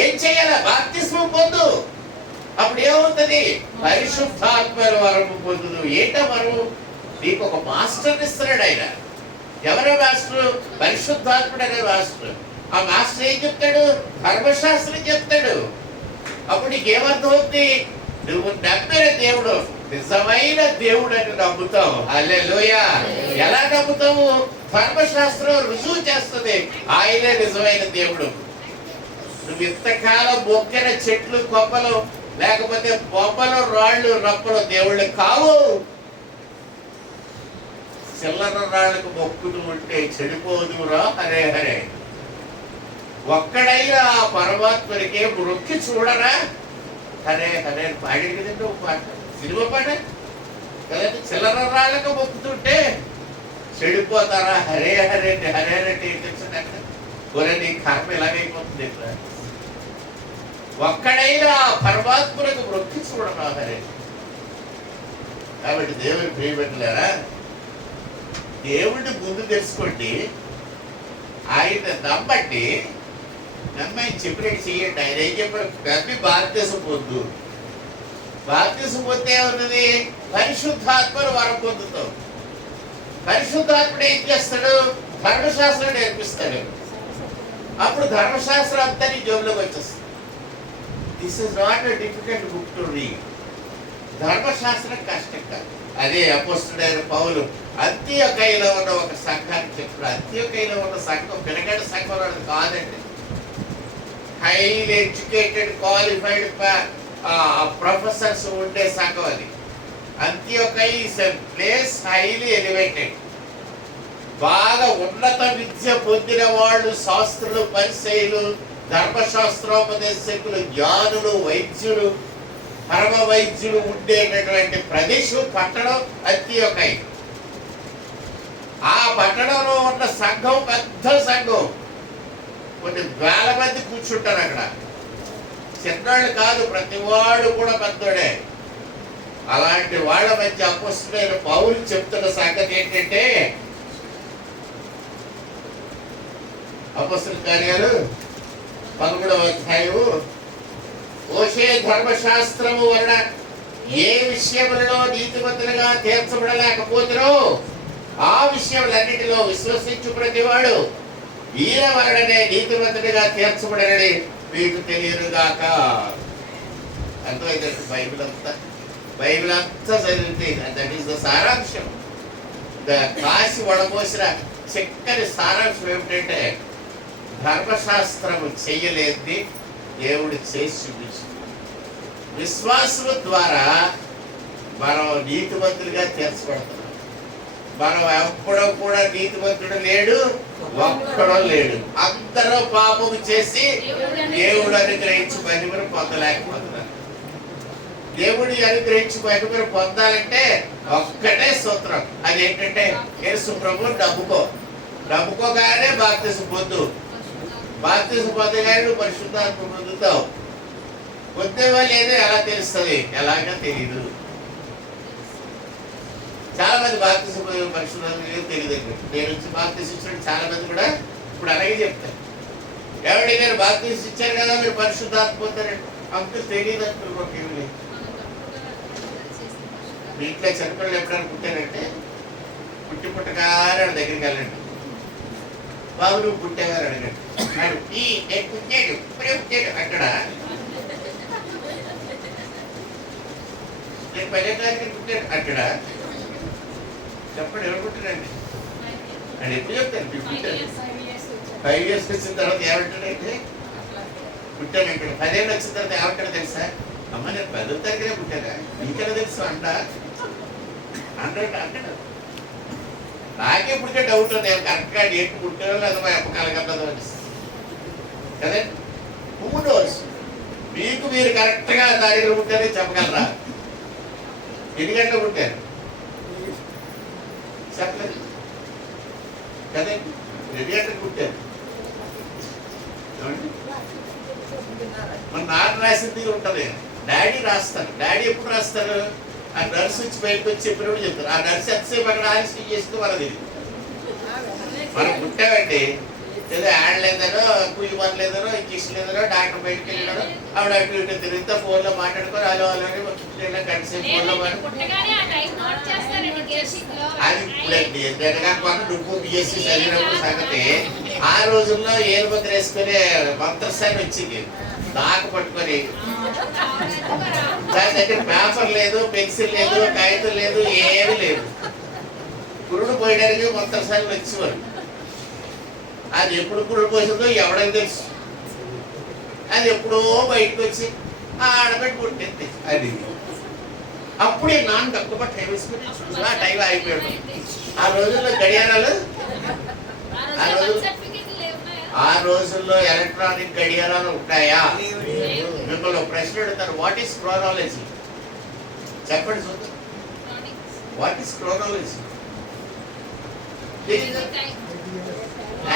ఏం చేయాలా? బాప్తిస్మం పొందు. అప్పుడు ఏమవుతుంది? పరిశుద్ధాత్మ వరము పొందుదు. ఏంట వరము? నీకు ఒక మాస్టర్ ఇస్తున్నాడు ఆయన. ఎవరో మాస్టర్? పరిశుద్ధాత్ముడు అనే మాస్టర్. ఆ మాస్టర్ ఏం చెప్తాడు? ధర్మశాస్త్రం చెప్తాడు. అప్పుడు నీకేమర్థం అవుతుంది? నువ్వు నమ్మిన దేవుడు నిజమైన దేవుడు అని నమ్ముతావు. హల్లెలూయా. ఎలా నమ్ముతావు? ధర్మశాస్త్రం రుజువు చేస్తుంది ఆయనే నిజమైన దేవుడు. నువ్వు ఇంతకాలం మొక్కిన చెట్లు కొమ్మలు లేకపోతే బొమ్మలు రాళ్ళు రప్పలు దేవుళ్ళు కావు. చిల్లర రాళ్ళకు మొక్కుతూ ఉంటే చెడిపోదురా. హరే హరే. ఒక్కడైనా ఆ పరమాత్మనికే మొక్కి చూడరా. హరే హరే పాడేది కదండి ఒక పాట, సినిమా పాట కదండి. చిల్లర రాళ్ళకు మొక్కుతుంటే చెడిపోతారా. హరే హరే హరే అంటే ఏం తెలుసు? కొరే నీ కర్మ ఇలాగైపోతుంది. ఒక్కడైనా పరమాత్మలకు మొక్కి చూడరా. హరే. కాబట్టి దేవుని ప్రియబిడ్డలారా, దేవుడిని ముందు తెలుసుకోండి. ఆయన నమ్మండి. నమ్మాయి చెప్పినట్టు చెయ్యండి. ఆయన ఏం చెప్పాడు? నమ్మి బాప్తిసం పొందు. బాప్తిసం పొందితే ఏమన్నది? పరిశుద్ధాత్మను వరం పొందుతాం. పరిశుద్ధాత్ముడు ఏం చేస్తాడు? ధర్మశాస్త్రం నేర్పిస్తాడు. అప్పుడు ధర్మశాస్త్రం అంతా నీ జోబులోకి వచ్చేస్తుంది. This is not a difficult book to read. ధర్మశాస్త్రం కష్టం కాదు. అదే అపోస్తలుడైన పౌలు అంత్యోకయలో ఉన్న ఒక సంఘానికి చెప్పాడు. అంత్యోకయలో ఉన్న సంఘం పినగడ సంఘంలో కాదండి. హైలీ ఎడ్యుకేటెడ్ క్వాలిఫైడ్ ప్రొఫెసర్స్ ఉండే సంఘం అది. Antioch is a place highly elevated. బాగా ఉన్నత విద్య పొందిన వాళ్ళు, శాస్త్రులు, పరిసయ్యులు, ధర్మశాస్త్రోపదేశకులు, జ్ఞానులు, వైద్యులు, పరమ వైద్యులు ఉండేటటువంటి ప్రదేశం పట్టణం అంత్యోకయ. ఆ పట్టణంలో ఉన్న సంఘం పెద్ద సంఘం. కొన్ని వేల మంది కూర్చుంటారు అక్కడ. చిన్నవాళ్ళు కాదు, ప్రతి వాడు కూడా పెద్దోడే. అలాంటి వాళ్ళ మధ్య అపోస్తలుడైన పౌలు చెప్తున్న సంగతి ఏంటంటే, అపోస్తల కార్యాలు 11వ అధ్యాయము, మోషే ధర్మశాస్త్రము వలన ఏ విషయములలో నీతిమంతులుగా తీర్చబడలేకపోతురో ఆ విషయములన్నిటిలో విశ్వసించు ప్రతివాడు ఈయన వలననే నీతిమంతుడిగా తీర్చబడనని మీకు తెలియనుగాక. అర్థమైతే బైబిల్ అంతా చదివితే దట్ ఈస్ ద సారాంశం. కాసి వడబోసిన చక్కని సారాంశం ఏమిటంటే, ధర్మశాస్త్రము చెయ్యలేది దేవుడు చేసి చూపించు. విశ్వాసము ద్వారా మనం నీతిమంతులుగా తీర్చబడుతున్నాం. మనం ఎప్పుడో కూడా నీతిమంతుడు లేడు, ఒక్కడో లేడు. అందరూ పాపము చేసి దేవుడు అనుగ్రహించి మహిమను పొందలేకపోతున్నారు. దేవుడి అనుగ్రహించి మహిమను పొందాలంటే ఒక్కటే సూత్రం. అదేంటంటే యేసు ప్రభువుని నమ్ముకోగానే బాప్తిసం పొందు. బాప్తిసం పొందగానే నువ్వు పరిశుద్ధాత్మ పొందుతావు. పొందేవా లేదో ఎలా తెలుస్తుంది? ఎలాగా తెలియదు. చాలా మంది బాప్తిసం పరిశుద్ధాత్మ తెలియదు. నేను వచ్చి బాప్తిసం ఇచ్చినట్టు చాలా మంది కూడా ఇప్పుడు అలాగే చెప్తారు. ఎవరి గారు బాప్తిసం ఇచ్చారు కదా మీరు పరిశుద్ధాత్మ పొందారండి. అంకులు తెలియదు అంటున్నారు. మీ ఇంట్లో చనిపోయిన ఎప్పుడైనా పుట్టారంటే పుట్టగానే దగ్గరికి వెళ్ళండి. బాబు నువ్వు పుట్టేవారు అడగండి. పుట్టాడు ఇప్పుడే పుట్టాడు అక్కడ. నేను 10వ తారీఖు పుట్టాడు అక్కడ. చెప్పండి ఎవరు పుట్టారండి అని ఎప్పుడు చెప్తాను. మీరు పుట్టారు 5 years వచ్చిన తర్వాత ఏమంటాడంటే పుట్టాను అక్కడ. 10 ఏళ్ళు వచ్చిన తర్వాత ఏమంటాడు తెలుసా? అమ్మ నేను 10వ తారీఖునే పుట్టానా, ఇంకెలా తెలుసు అంటాడు. నాకే ఇప్పటికే డౌట్ ఉంది, కరెక్ట్గా డేట్ పుట్టారో లేదా మా అప్పకాలకన్నదో కదండి. Who knows? మీకు మీరు కరెక్ట్గా తారీఖులు పుట్టారని చెప్పగలరా? ఎన్ని గంటలు పుట్టారు చెప్పలేదు కదండి. 2 గంటలకు పుట్టారు. మన నాన్న రాసింది ఉంటుంది, డాడీ రాస్తారు. డాడీ ఎప్పుడు రాస్తారు? ఆ నర్సు వచ్చి బయటకు వచ్చి చెప్పినప్పుడు చెప్తారు. ఆ నర్సు ఎంతసేపు అక్కడ ఆలస్యం చేస్తూ మనది. మనం పుట్టామండి ఏదో ఆడలేదనో పుయ్యి పనిలేదనో ఇంజక్షన్ లేదనో డాక్టర్ బయటకు వెళ్ళాడో ఆవిడ అటు ఇటు తిరిగితే ఫోన్లో మాట్లాడుకొని అలో అలానే గంటసేపు ఫోన్లో అది ఇప్పుడండి ఎందుకంటే కొన్న నువ్వు బిఎస్సి చదివినప్పుడు సంగతి ఆ రోజుల్లో ఏలుముద్ర వేసుకునే మంత్రస్థాయి వచ్చింది దాకా పట్టుకొని దాని దగ్గర పేపర్ లేదు పెన్సిల్ లేదు కాగితం లేదు ఏమీ లేదు పురుడు పోయడానికి మంత్రస్థాయి వచ్చేవారు అది ఎప్పుడు పురుడు పోసిందో ఎవడని తెలుసు అది ఎప్పుడో బయటకు వచ్చి ఆడబెట్టి పుట్టింది అది అప్పుడే నాన్న తక్కువ టైం వేసుకుని ఆ టైం అయిపోయాడు ఆ రోజుల్లో గడియారాలు ఆ రోజుల్లో ఎలక్ట్రానిక్ గడియారాలు ఉంటాయా మిమ్మల్ని ప్రశ్న అడుగుతారు వాట్ ఈస్ క్రోనాలజీ చెప్పండి చూద్దాం what is chronology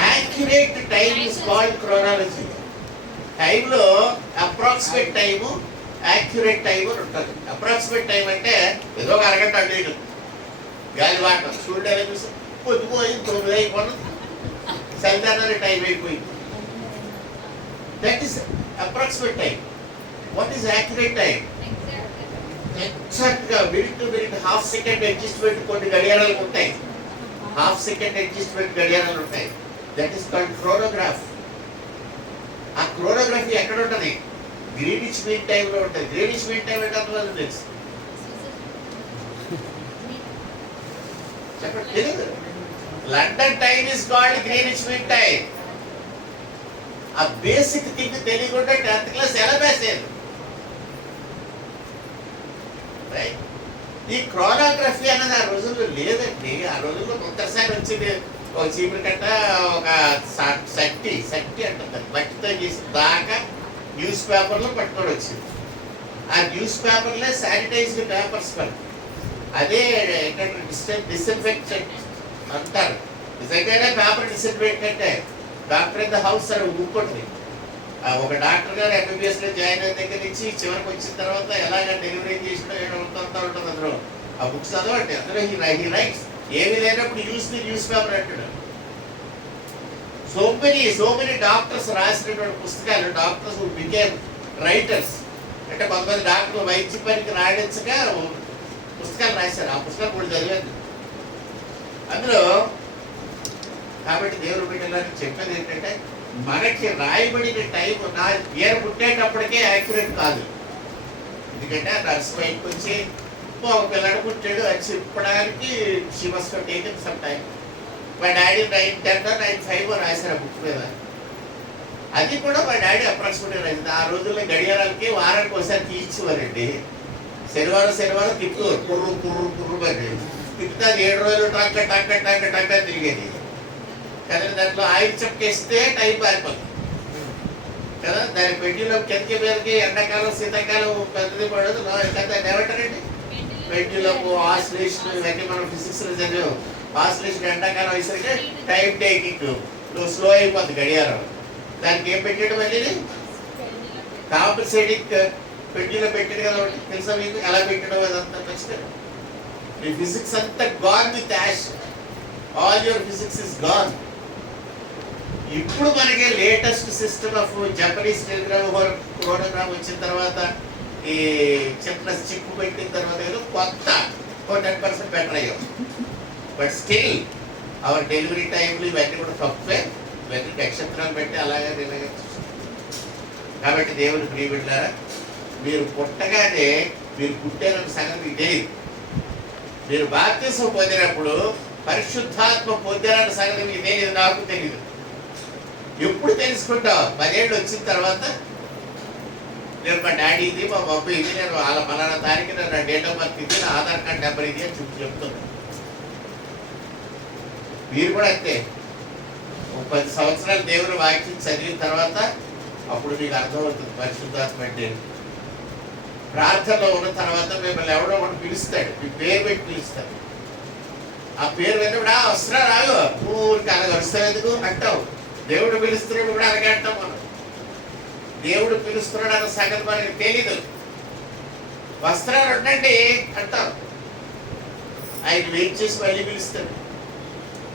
accurate time is called chronology టైంలో అప్రాక్సిమేట్ టైము యాక్యురేట్ టైం అని ఉంటుంది అప్రాక్సిమేట్ టైం అంటే ఏదో ఒక అరగంట అటు ఇటు గాలి వాటం చూడాలి చూసి పొద్దుపోయింది 9 అయిపోయింది సాధారణ టైం అయిపోయింది that is approximate time what is accurate time exact గా minute to minute half second adjustment కొన్ని గడియారాలు ఉంటాయి హాఫ్ సెకండ్ అడ్జస్ట్మెంట్ గడియారాలు ఉంటాయి దట్ ఈస్ కాల్డ్ క్రోనోగ్రాఫ్ ఆ క్రోనోగ్రఫీ ఎక్కడ ఉంటుంది గ్రీనిచ్ మీన్ టైం లో ఉంటుంది గ్రీనిచ్ మీన్ టైం అంటే అంతమంది తెలుసు చెప్పండి తెలియదు London time is called Greenwich mean time ఆ బేసిక్ థింగ్ తెలియకుండా 10th క్లాస్ ఎలా పాస్ అయ్యారు ఈ క్రోనోగ్రఫీ అనేది ఆ రోజుల్లో లేదండి ఆ రోజుల్లో మొదటిసారి వచ్చింది ఒక చీపురు కట్ట ఒక శక్తి అంటుంది మట్టితో చేసి దాకా న్యూస్ పేపర్లో పట్టుకొని వచ్చింది ఆ న్యూస్ పేపర్లే శానిటైజ్డ్ పేపర్స్ పని అదే డిస్ఇన్ఫెక్టెంట్ అంటారు నిజంగానే paper disinfectant doctor in the house అని ఊరుకుంటుంది ఒక డాక్టర్ గారు ఎంబీబీఎస్ లో జాయిన్ అయిన దగ్గర నుంచి చివరికి వచ్చిన తర్వాత ఎలాగ డెలివరీ చేసినా ఏమంతా ఉంటుంది అందులో ఆ బుక్స్ చదవండి అందులో హీ రైట్స్ ఏమీ లేనప్పుడు యూస్ ది న్యూస్ పేపర్ అంటాడు సో మెనీ డాక్టర్స్ రాసినటువంటి పుస్తకాలు డాక్టర్స్ బికేమ్ రైటర్స్ అంటే కొంతమంది డాక్టర్లు వైద్య పనికి రాయించక పుస్తకాలు రాశారు ఆ పుస్తకం కూడా చదివాను అందులో కాబట్టి దేవుడు బిడ్డలని చెప్పేది ఏంటంటే మనకి రాయబడిన టైం నా పేరు పుట్టేటప్పటికే యాక్యురేట్ కాదు ఎందుకంటే నర్స్ బయటకు వచ్చి ఒక పిల్లడు పుట్టాడు అది చెప్పడానికి she must have taken some time మా డాడీ 9:10 9:05 రాశారు బుక్ మీద అది కూడా మా డాడీ అప్రాక్సిమేట్గా రాసింది ఆ రోజుల్లో గడియారాలకి వారానికి ఒకసారి తీర్చేవారండి శనివారం తిప్పు కుర్రు మరి తిప్పితే అది 7 రోజులు టంక తిరిగేది కదా దాంట్లో ఆయిల్ చెక్కేస్తే టైం పారిపోతుంది కదా దాని పెండ్యులం కిందకి మీదకి ఎండాకాలం శీతాకాలం పెద్దది పడదు కదా ఏమంటారండి పెండ్యులం ఆసిలేషన్ ఇవన్నీ మనం ఫిజిక్స్ లో చదివాం ఆసిలేషన్ ఎండాకాలం వేసరికి టైం టేకింగ్ స్లో అయిపోతుంది గడియారం దానికి ఏం పెట్టాడు మళ్ళీ కాంపన్సేటింగ్ పెండ్యులం పెట్టాడు కదా ఒకటి తెలుసా మీకు ఎలా పెట్టడం అదంతా ఖచ్చితంగా మీ ఫిజిక్స్ అంతా gone with ash all your physics is gone ఇప్పుడు మనకి latest system of Japanese chronogram వచ్చిన తర్వాత ఈ చిప్పు పెట్టిన తర్వాత ఏదో కొత్త 10% బెటర్ అయ్యాం బట్ స్టిల్ అవర్ డెలివరీ టైంలు ఇవన్నీ కూడా తక్కువే ఇవన్నీ నక్షత్రాలు పెట్టి అలాగే కాబట్టి దేవుని ప్రియబిడ్డారా మీరు పుట్టగానే మీరు పుట్టారన్న సంగతి తెలియదు మీరు బాప్తిసం పొందినప్పుడు పరిశుద్ధాత్మ పొందారన్న సంగతి మీకు తెలియదు నాకు తెలియదు ఎప్పుడు తెలుసుకుంటావు 10 ఏళ్ళు వచ్చిన తర్వాత నేను మా డాడీ ఇది మా మమ్మీ ఇది నేను వాళ్ళ పలానా తారీఖు నా డేట్ ఆఫ్ బర్త్ ఇది నా ఆధార్ కార్డ్ నెంబర్ ఇది అని చెప్తున్నాను మీరు కూడా అంతే 10 సంవత్సరాలు దేవుని వాక్యం చదివిన తర్వాత అప్పుడు మీకు అర్థమవుతుంది పరిశుద్ధాత్మ అంటే ప్రార్థనలో ఉన్న తర్వాత మిమ్మల్ని ఎవడో ఒకటి పిలుస్తాడు మీ పేరు పెట్టి పిలుస్తాడు ఆ పేరు విన్నప్పుడు వస్త్రా రాగు ఊరికి అలాగ వస్తావు ఎందుకు అంటావు దేవుడు పిలుస్తున్నాడు కూడా అలాగే అంటాం మనం దేవుడు పిలుస్తున్నాడు అన్న సంగతి మనకి తెలీదు వస్త్రాలు ఉండండి అంటాం ఆయన వెయిట్ చేసి మళ్ళీ పిలుస్తాడు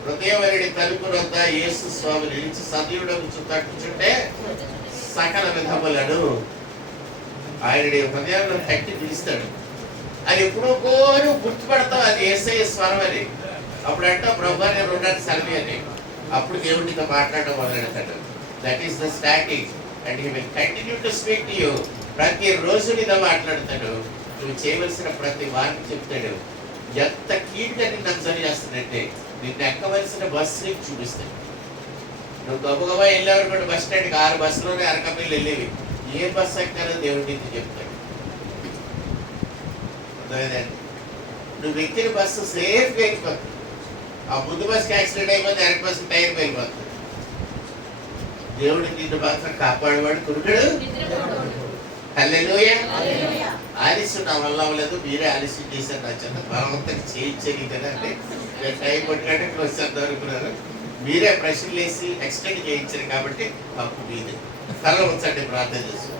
హృదయవరుడి తలుపునంత యేసు స్వామి నిలిచి సజీవుడకు తట్టుచుంటే సకల విధములను ఆయన హృదయంలో తట్టి పిలుస్తాడు. అది ఎప్పుడో కోరు గుర్తుపడతావు, అది యేసయ్య స్వరం అని. అప్పుడంట ప్రభు నేను ఉన్నాను సెలవి అని. అప్పుడు దేవుడితో మాట్లాడడం మొదలెడతాడు. That is the starting and he will continue to speak to you. ప్రతి రోజు నీతో మాట్లాడతాడు. నువ్వు చేయవలసిన ప్రతి వారికి చెప్తాడు. ఎంత కీడుగా నిన్ను అబ్జర్వ్ చేస్తాడంటే నిన్ను ఎక్కవలసిన బస్సు నీకు చూపిస్తాడు. నువ్వు గబగబా వెళ్ళేవారు కూడా బస్ స్టాండ్కి 6 బస్సులోనే అరకపిల్లి వెళ్ళేవి. ఏ బస్సు ఎక్కాలో దేవుడి నీకు చెప్తాడు. అర్థమైందండి? నువ్వు ఎక్కిన బస్సు సేఫ్గా ఎక్కిపోతుంది. ఆ ముందు బస్సుకి యాక్సిడెంట్ అయిపోతే వెనక బస్సు టైర్ వెళ్ళిపోతుంది. దేవుడు నిన్ను మాత్రం కాపాడేవాడు కురుకుడు. హల్లెలూయా. ఆలస్యం నా వల్ల అవ్వలేదు, మీరే ఆలస్యం చేశారు. నా చెంత బలవంతంగా చేయించేది కదంటే నేను టైం కొట్టుకంటే వచ్చేంత అనుకున్నాను. మీరే ప్రశ్నలు వేసి ఎక్స్టెండ్ చేయించారు కాబట్టి తప్పు మీదే. తల ఉంచండి, ప్రార్థన చేస్తాం.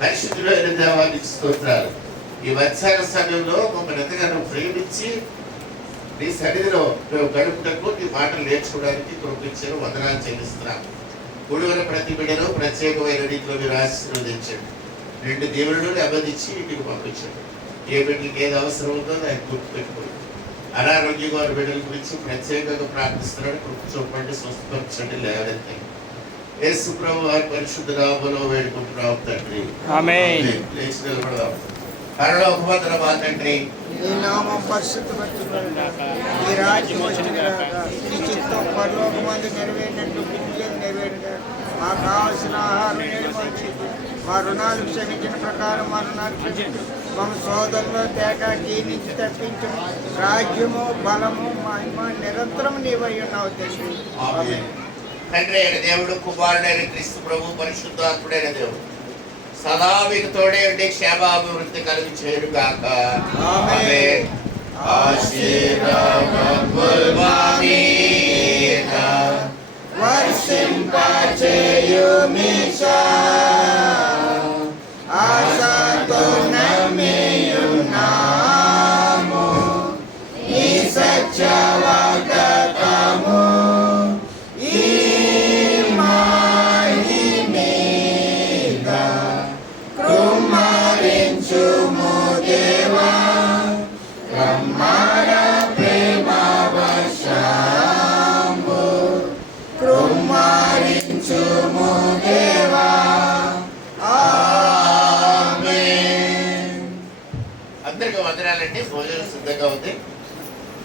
పరిశుద్ధులైన దేవానికి స్తోత్రాలు. ఈ మధ్యాహ్న సమయంలో మమ్మల్ని ఎంతగానో ప్రేమించి నీ సన్నిధిలో మేము గడుపుటకు నీ మాటలు నేర్చుకోవడానికి కృపించారు. వందనాలు చెల్లిస్తున్నాం. కూడిన ప్రతి బిడ్డను ప్రత్యేకమైన రీతిలో మీరు ఆశీర్వదించండి. 2 దేవుళ్ళు అబద్ధించి ఇంటికి పంపించండి. ఏ బిడ్డలకి ఏది అవసరం ఉందో దాన్ని గుర్తుపెట్టుకోండి. అనారోగ్యంగా వారి బిడ్డల గురించి ప్రత్యేకంగా ప్రార్థిస్తున్నాడు. కృప చూపండి, స్వస్థపరచండి, లేవనెత్తండి. యేసు ప్రభు వారి పరిశుద్ధ నామములో వేడుకుంటున్నాం తండ్రి. ఆమేన్. లేచి నిలబడదాం. పరలోకమందున మా తండ్రి, నీ నామం పరిశుద్ధపరచబడుగాక. నీ రాజ్యం వచ్చుగాక. నీ చిత్తం పరలోకమందు నెరవేరినట్లు భూమి మీద నెరవేరుగాక. మాకు కావాల్సిన ఆహారం నేడు మాకు ఇవ్వు. మా రుణాలు క్షమించిన ప్రకారం మా రుణాలు క్షమించు. మా సోదరులు తేక నుంచి తప్పించు. రాజ్యము బలము మహిమ నిరంతరం నీవై ఉన్నావు తండ్రి. ఆమేన్. తండ్రి అయిన దేవుడు, కుమారుడైన క్రీస్తు ప్రభు, పరిశుద్ధాత్ముడైన దేవుడు సదా మీకు తోడే ఉండి క్షేమాభివృద్ధి కలిగి చేరుగాక. ఆమేన్. ఆశీర్వాదములు మామీద వర్షింపచేయు మీషా. ఆశతో నమ్మియున్నాము నీ సత్యవాగ్దానము. ఈ మహిమీద కృమ్మరించుము దేవా. బ్రహ్మాండ ప్రేమ వర్షము కృమ్మరించుము దేవా. ఆమేన్. అందరికీ వందనాలండి. భోజనం సిద్ధంగా ఉంది.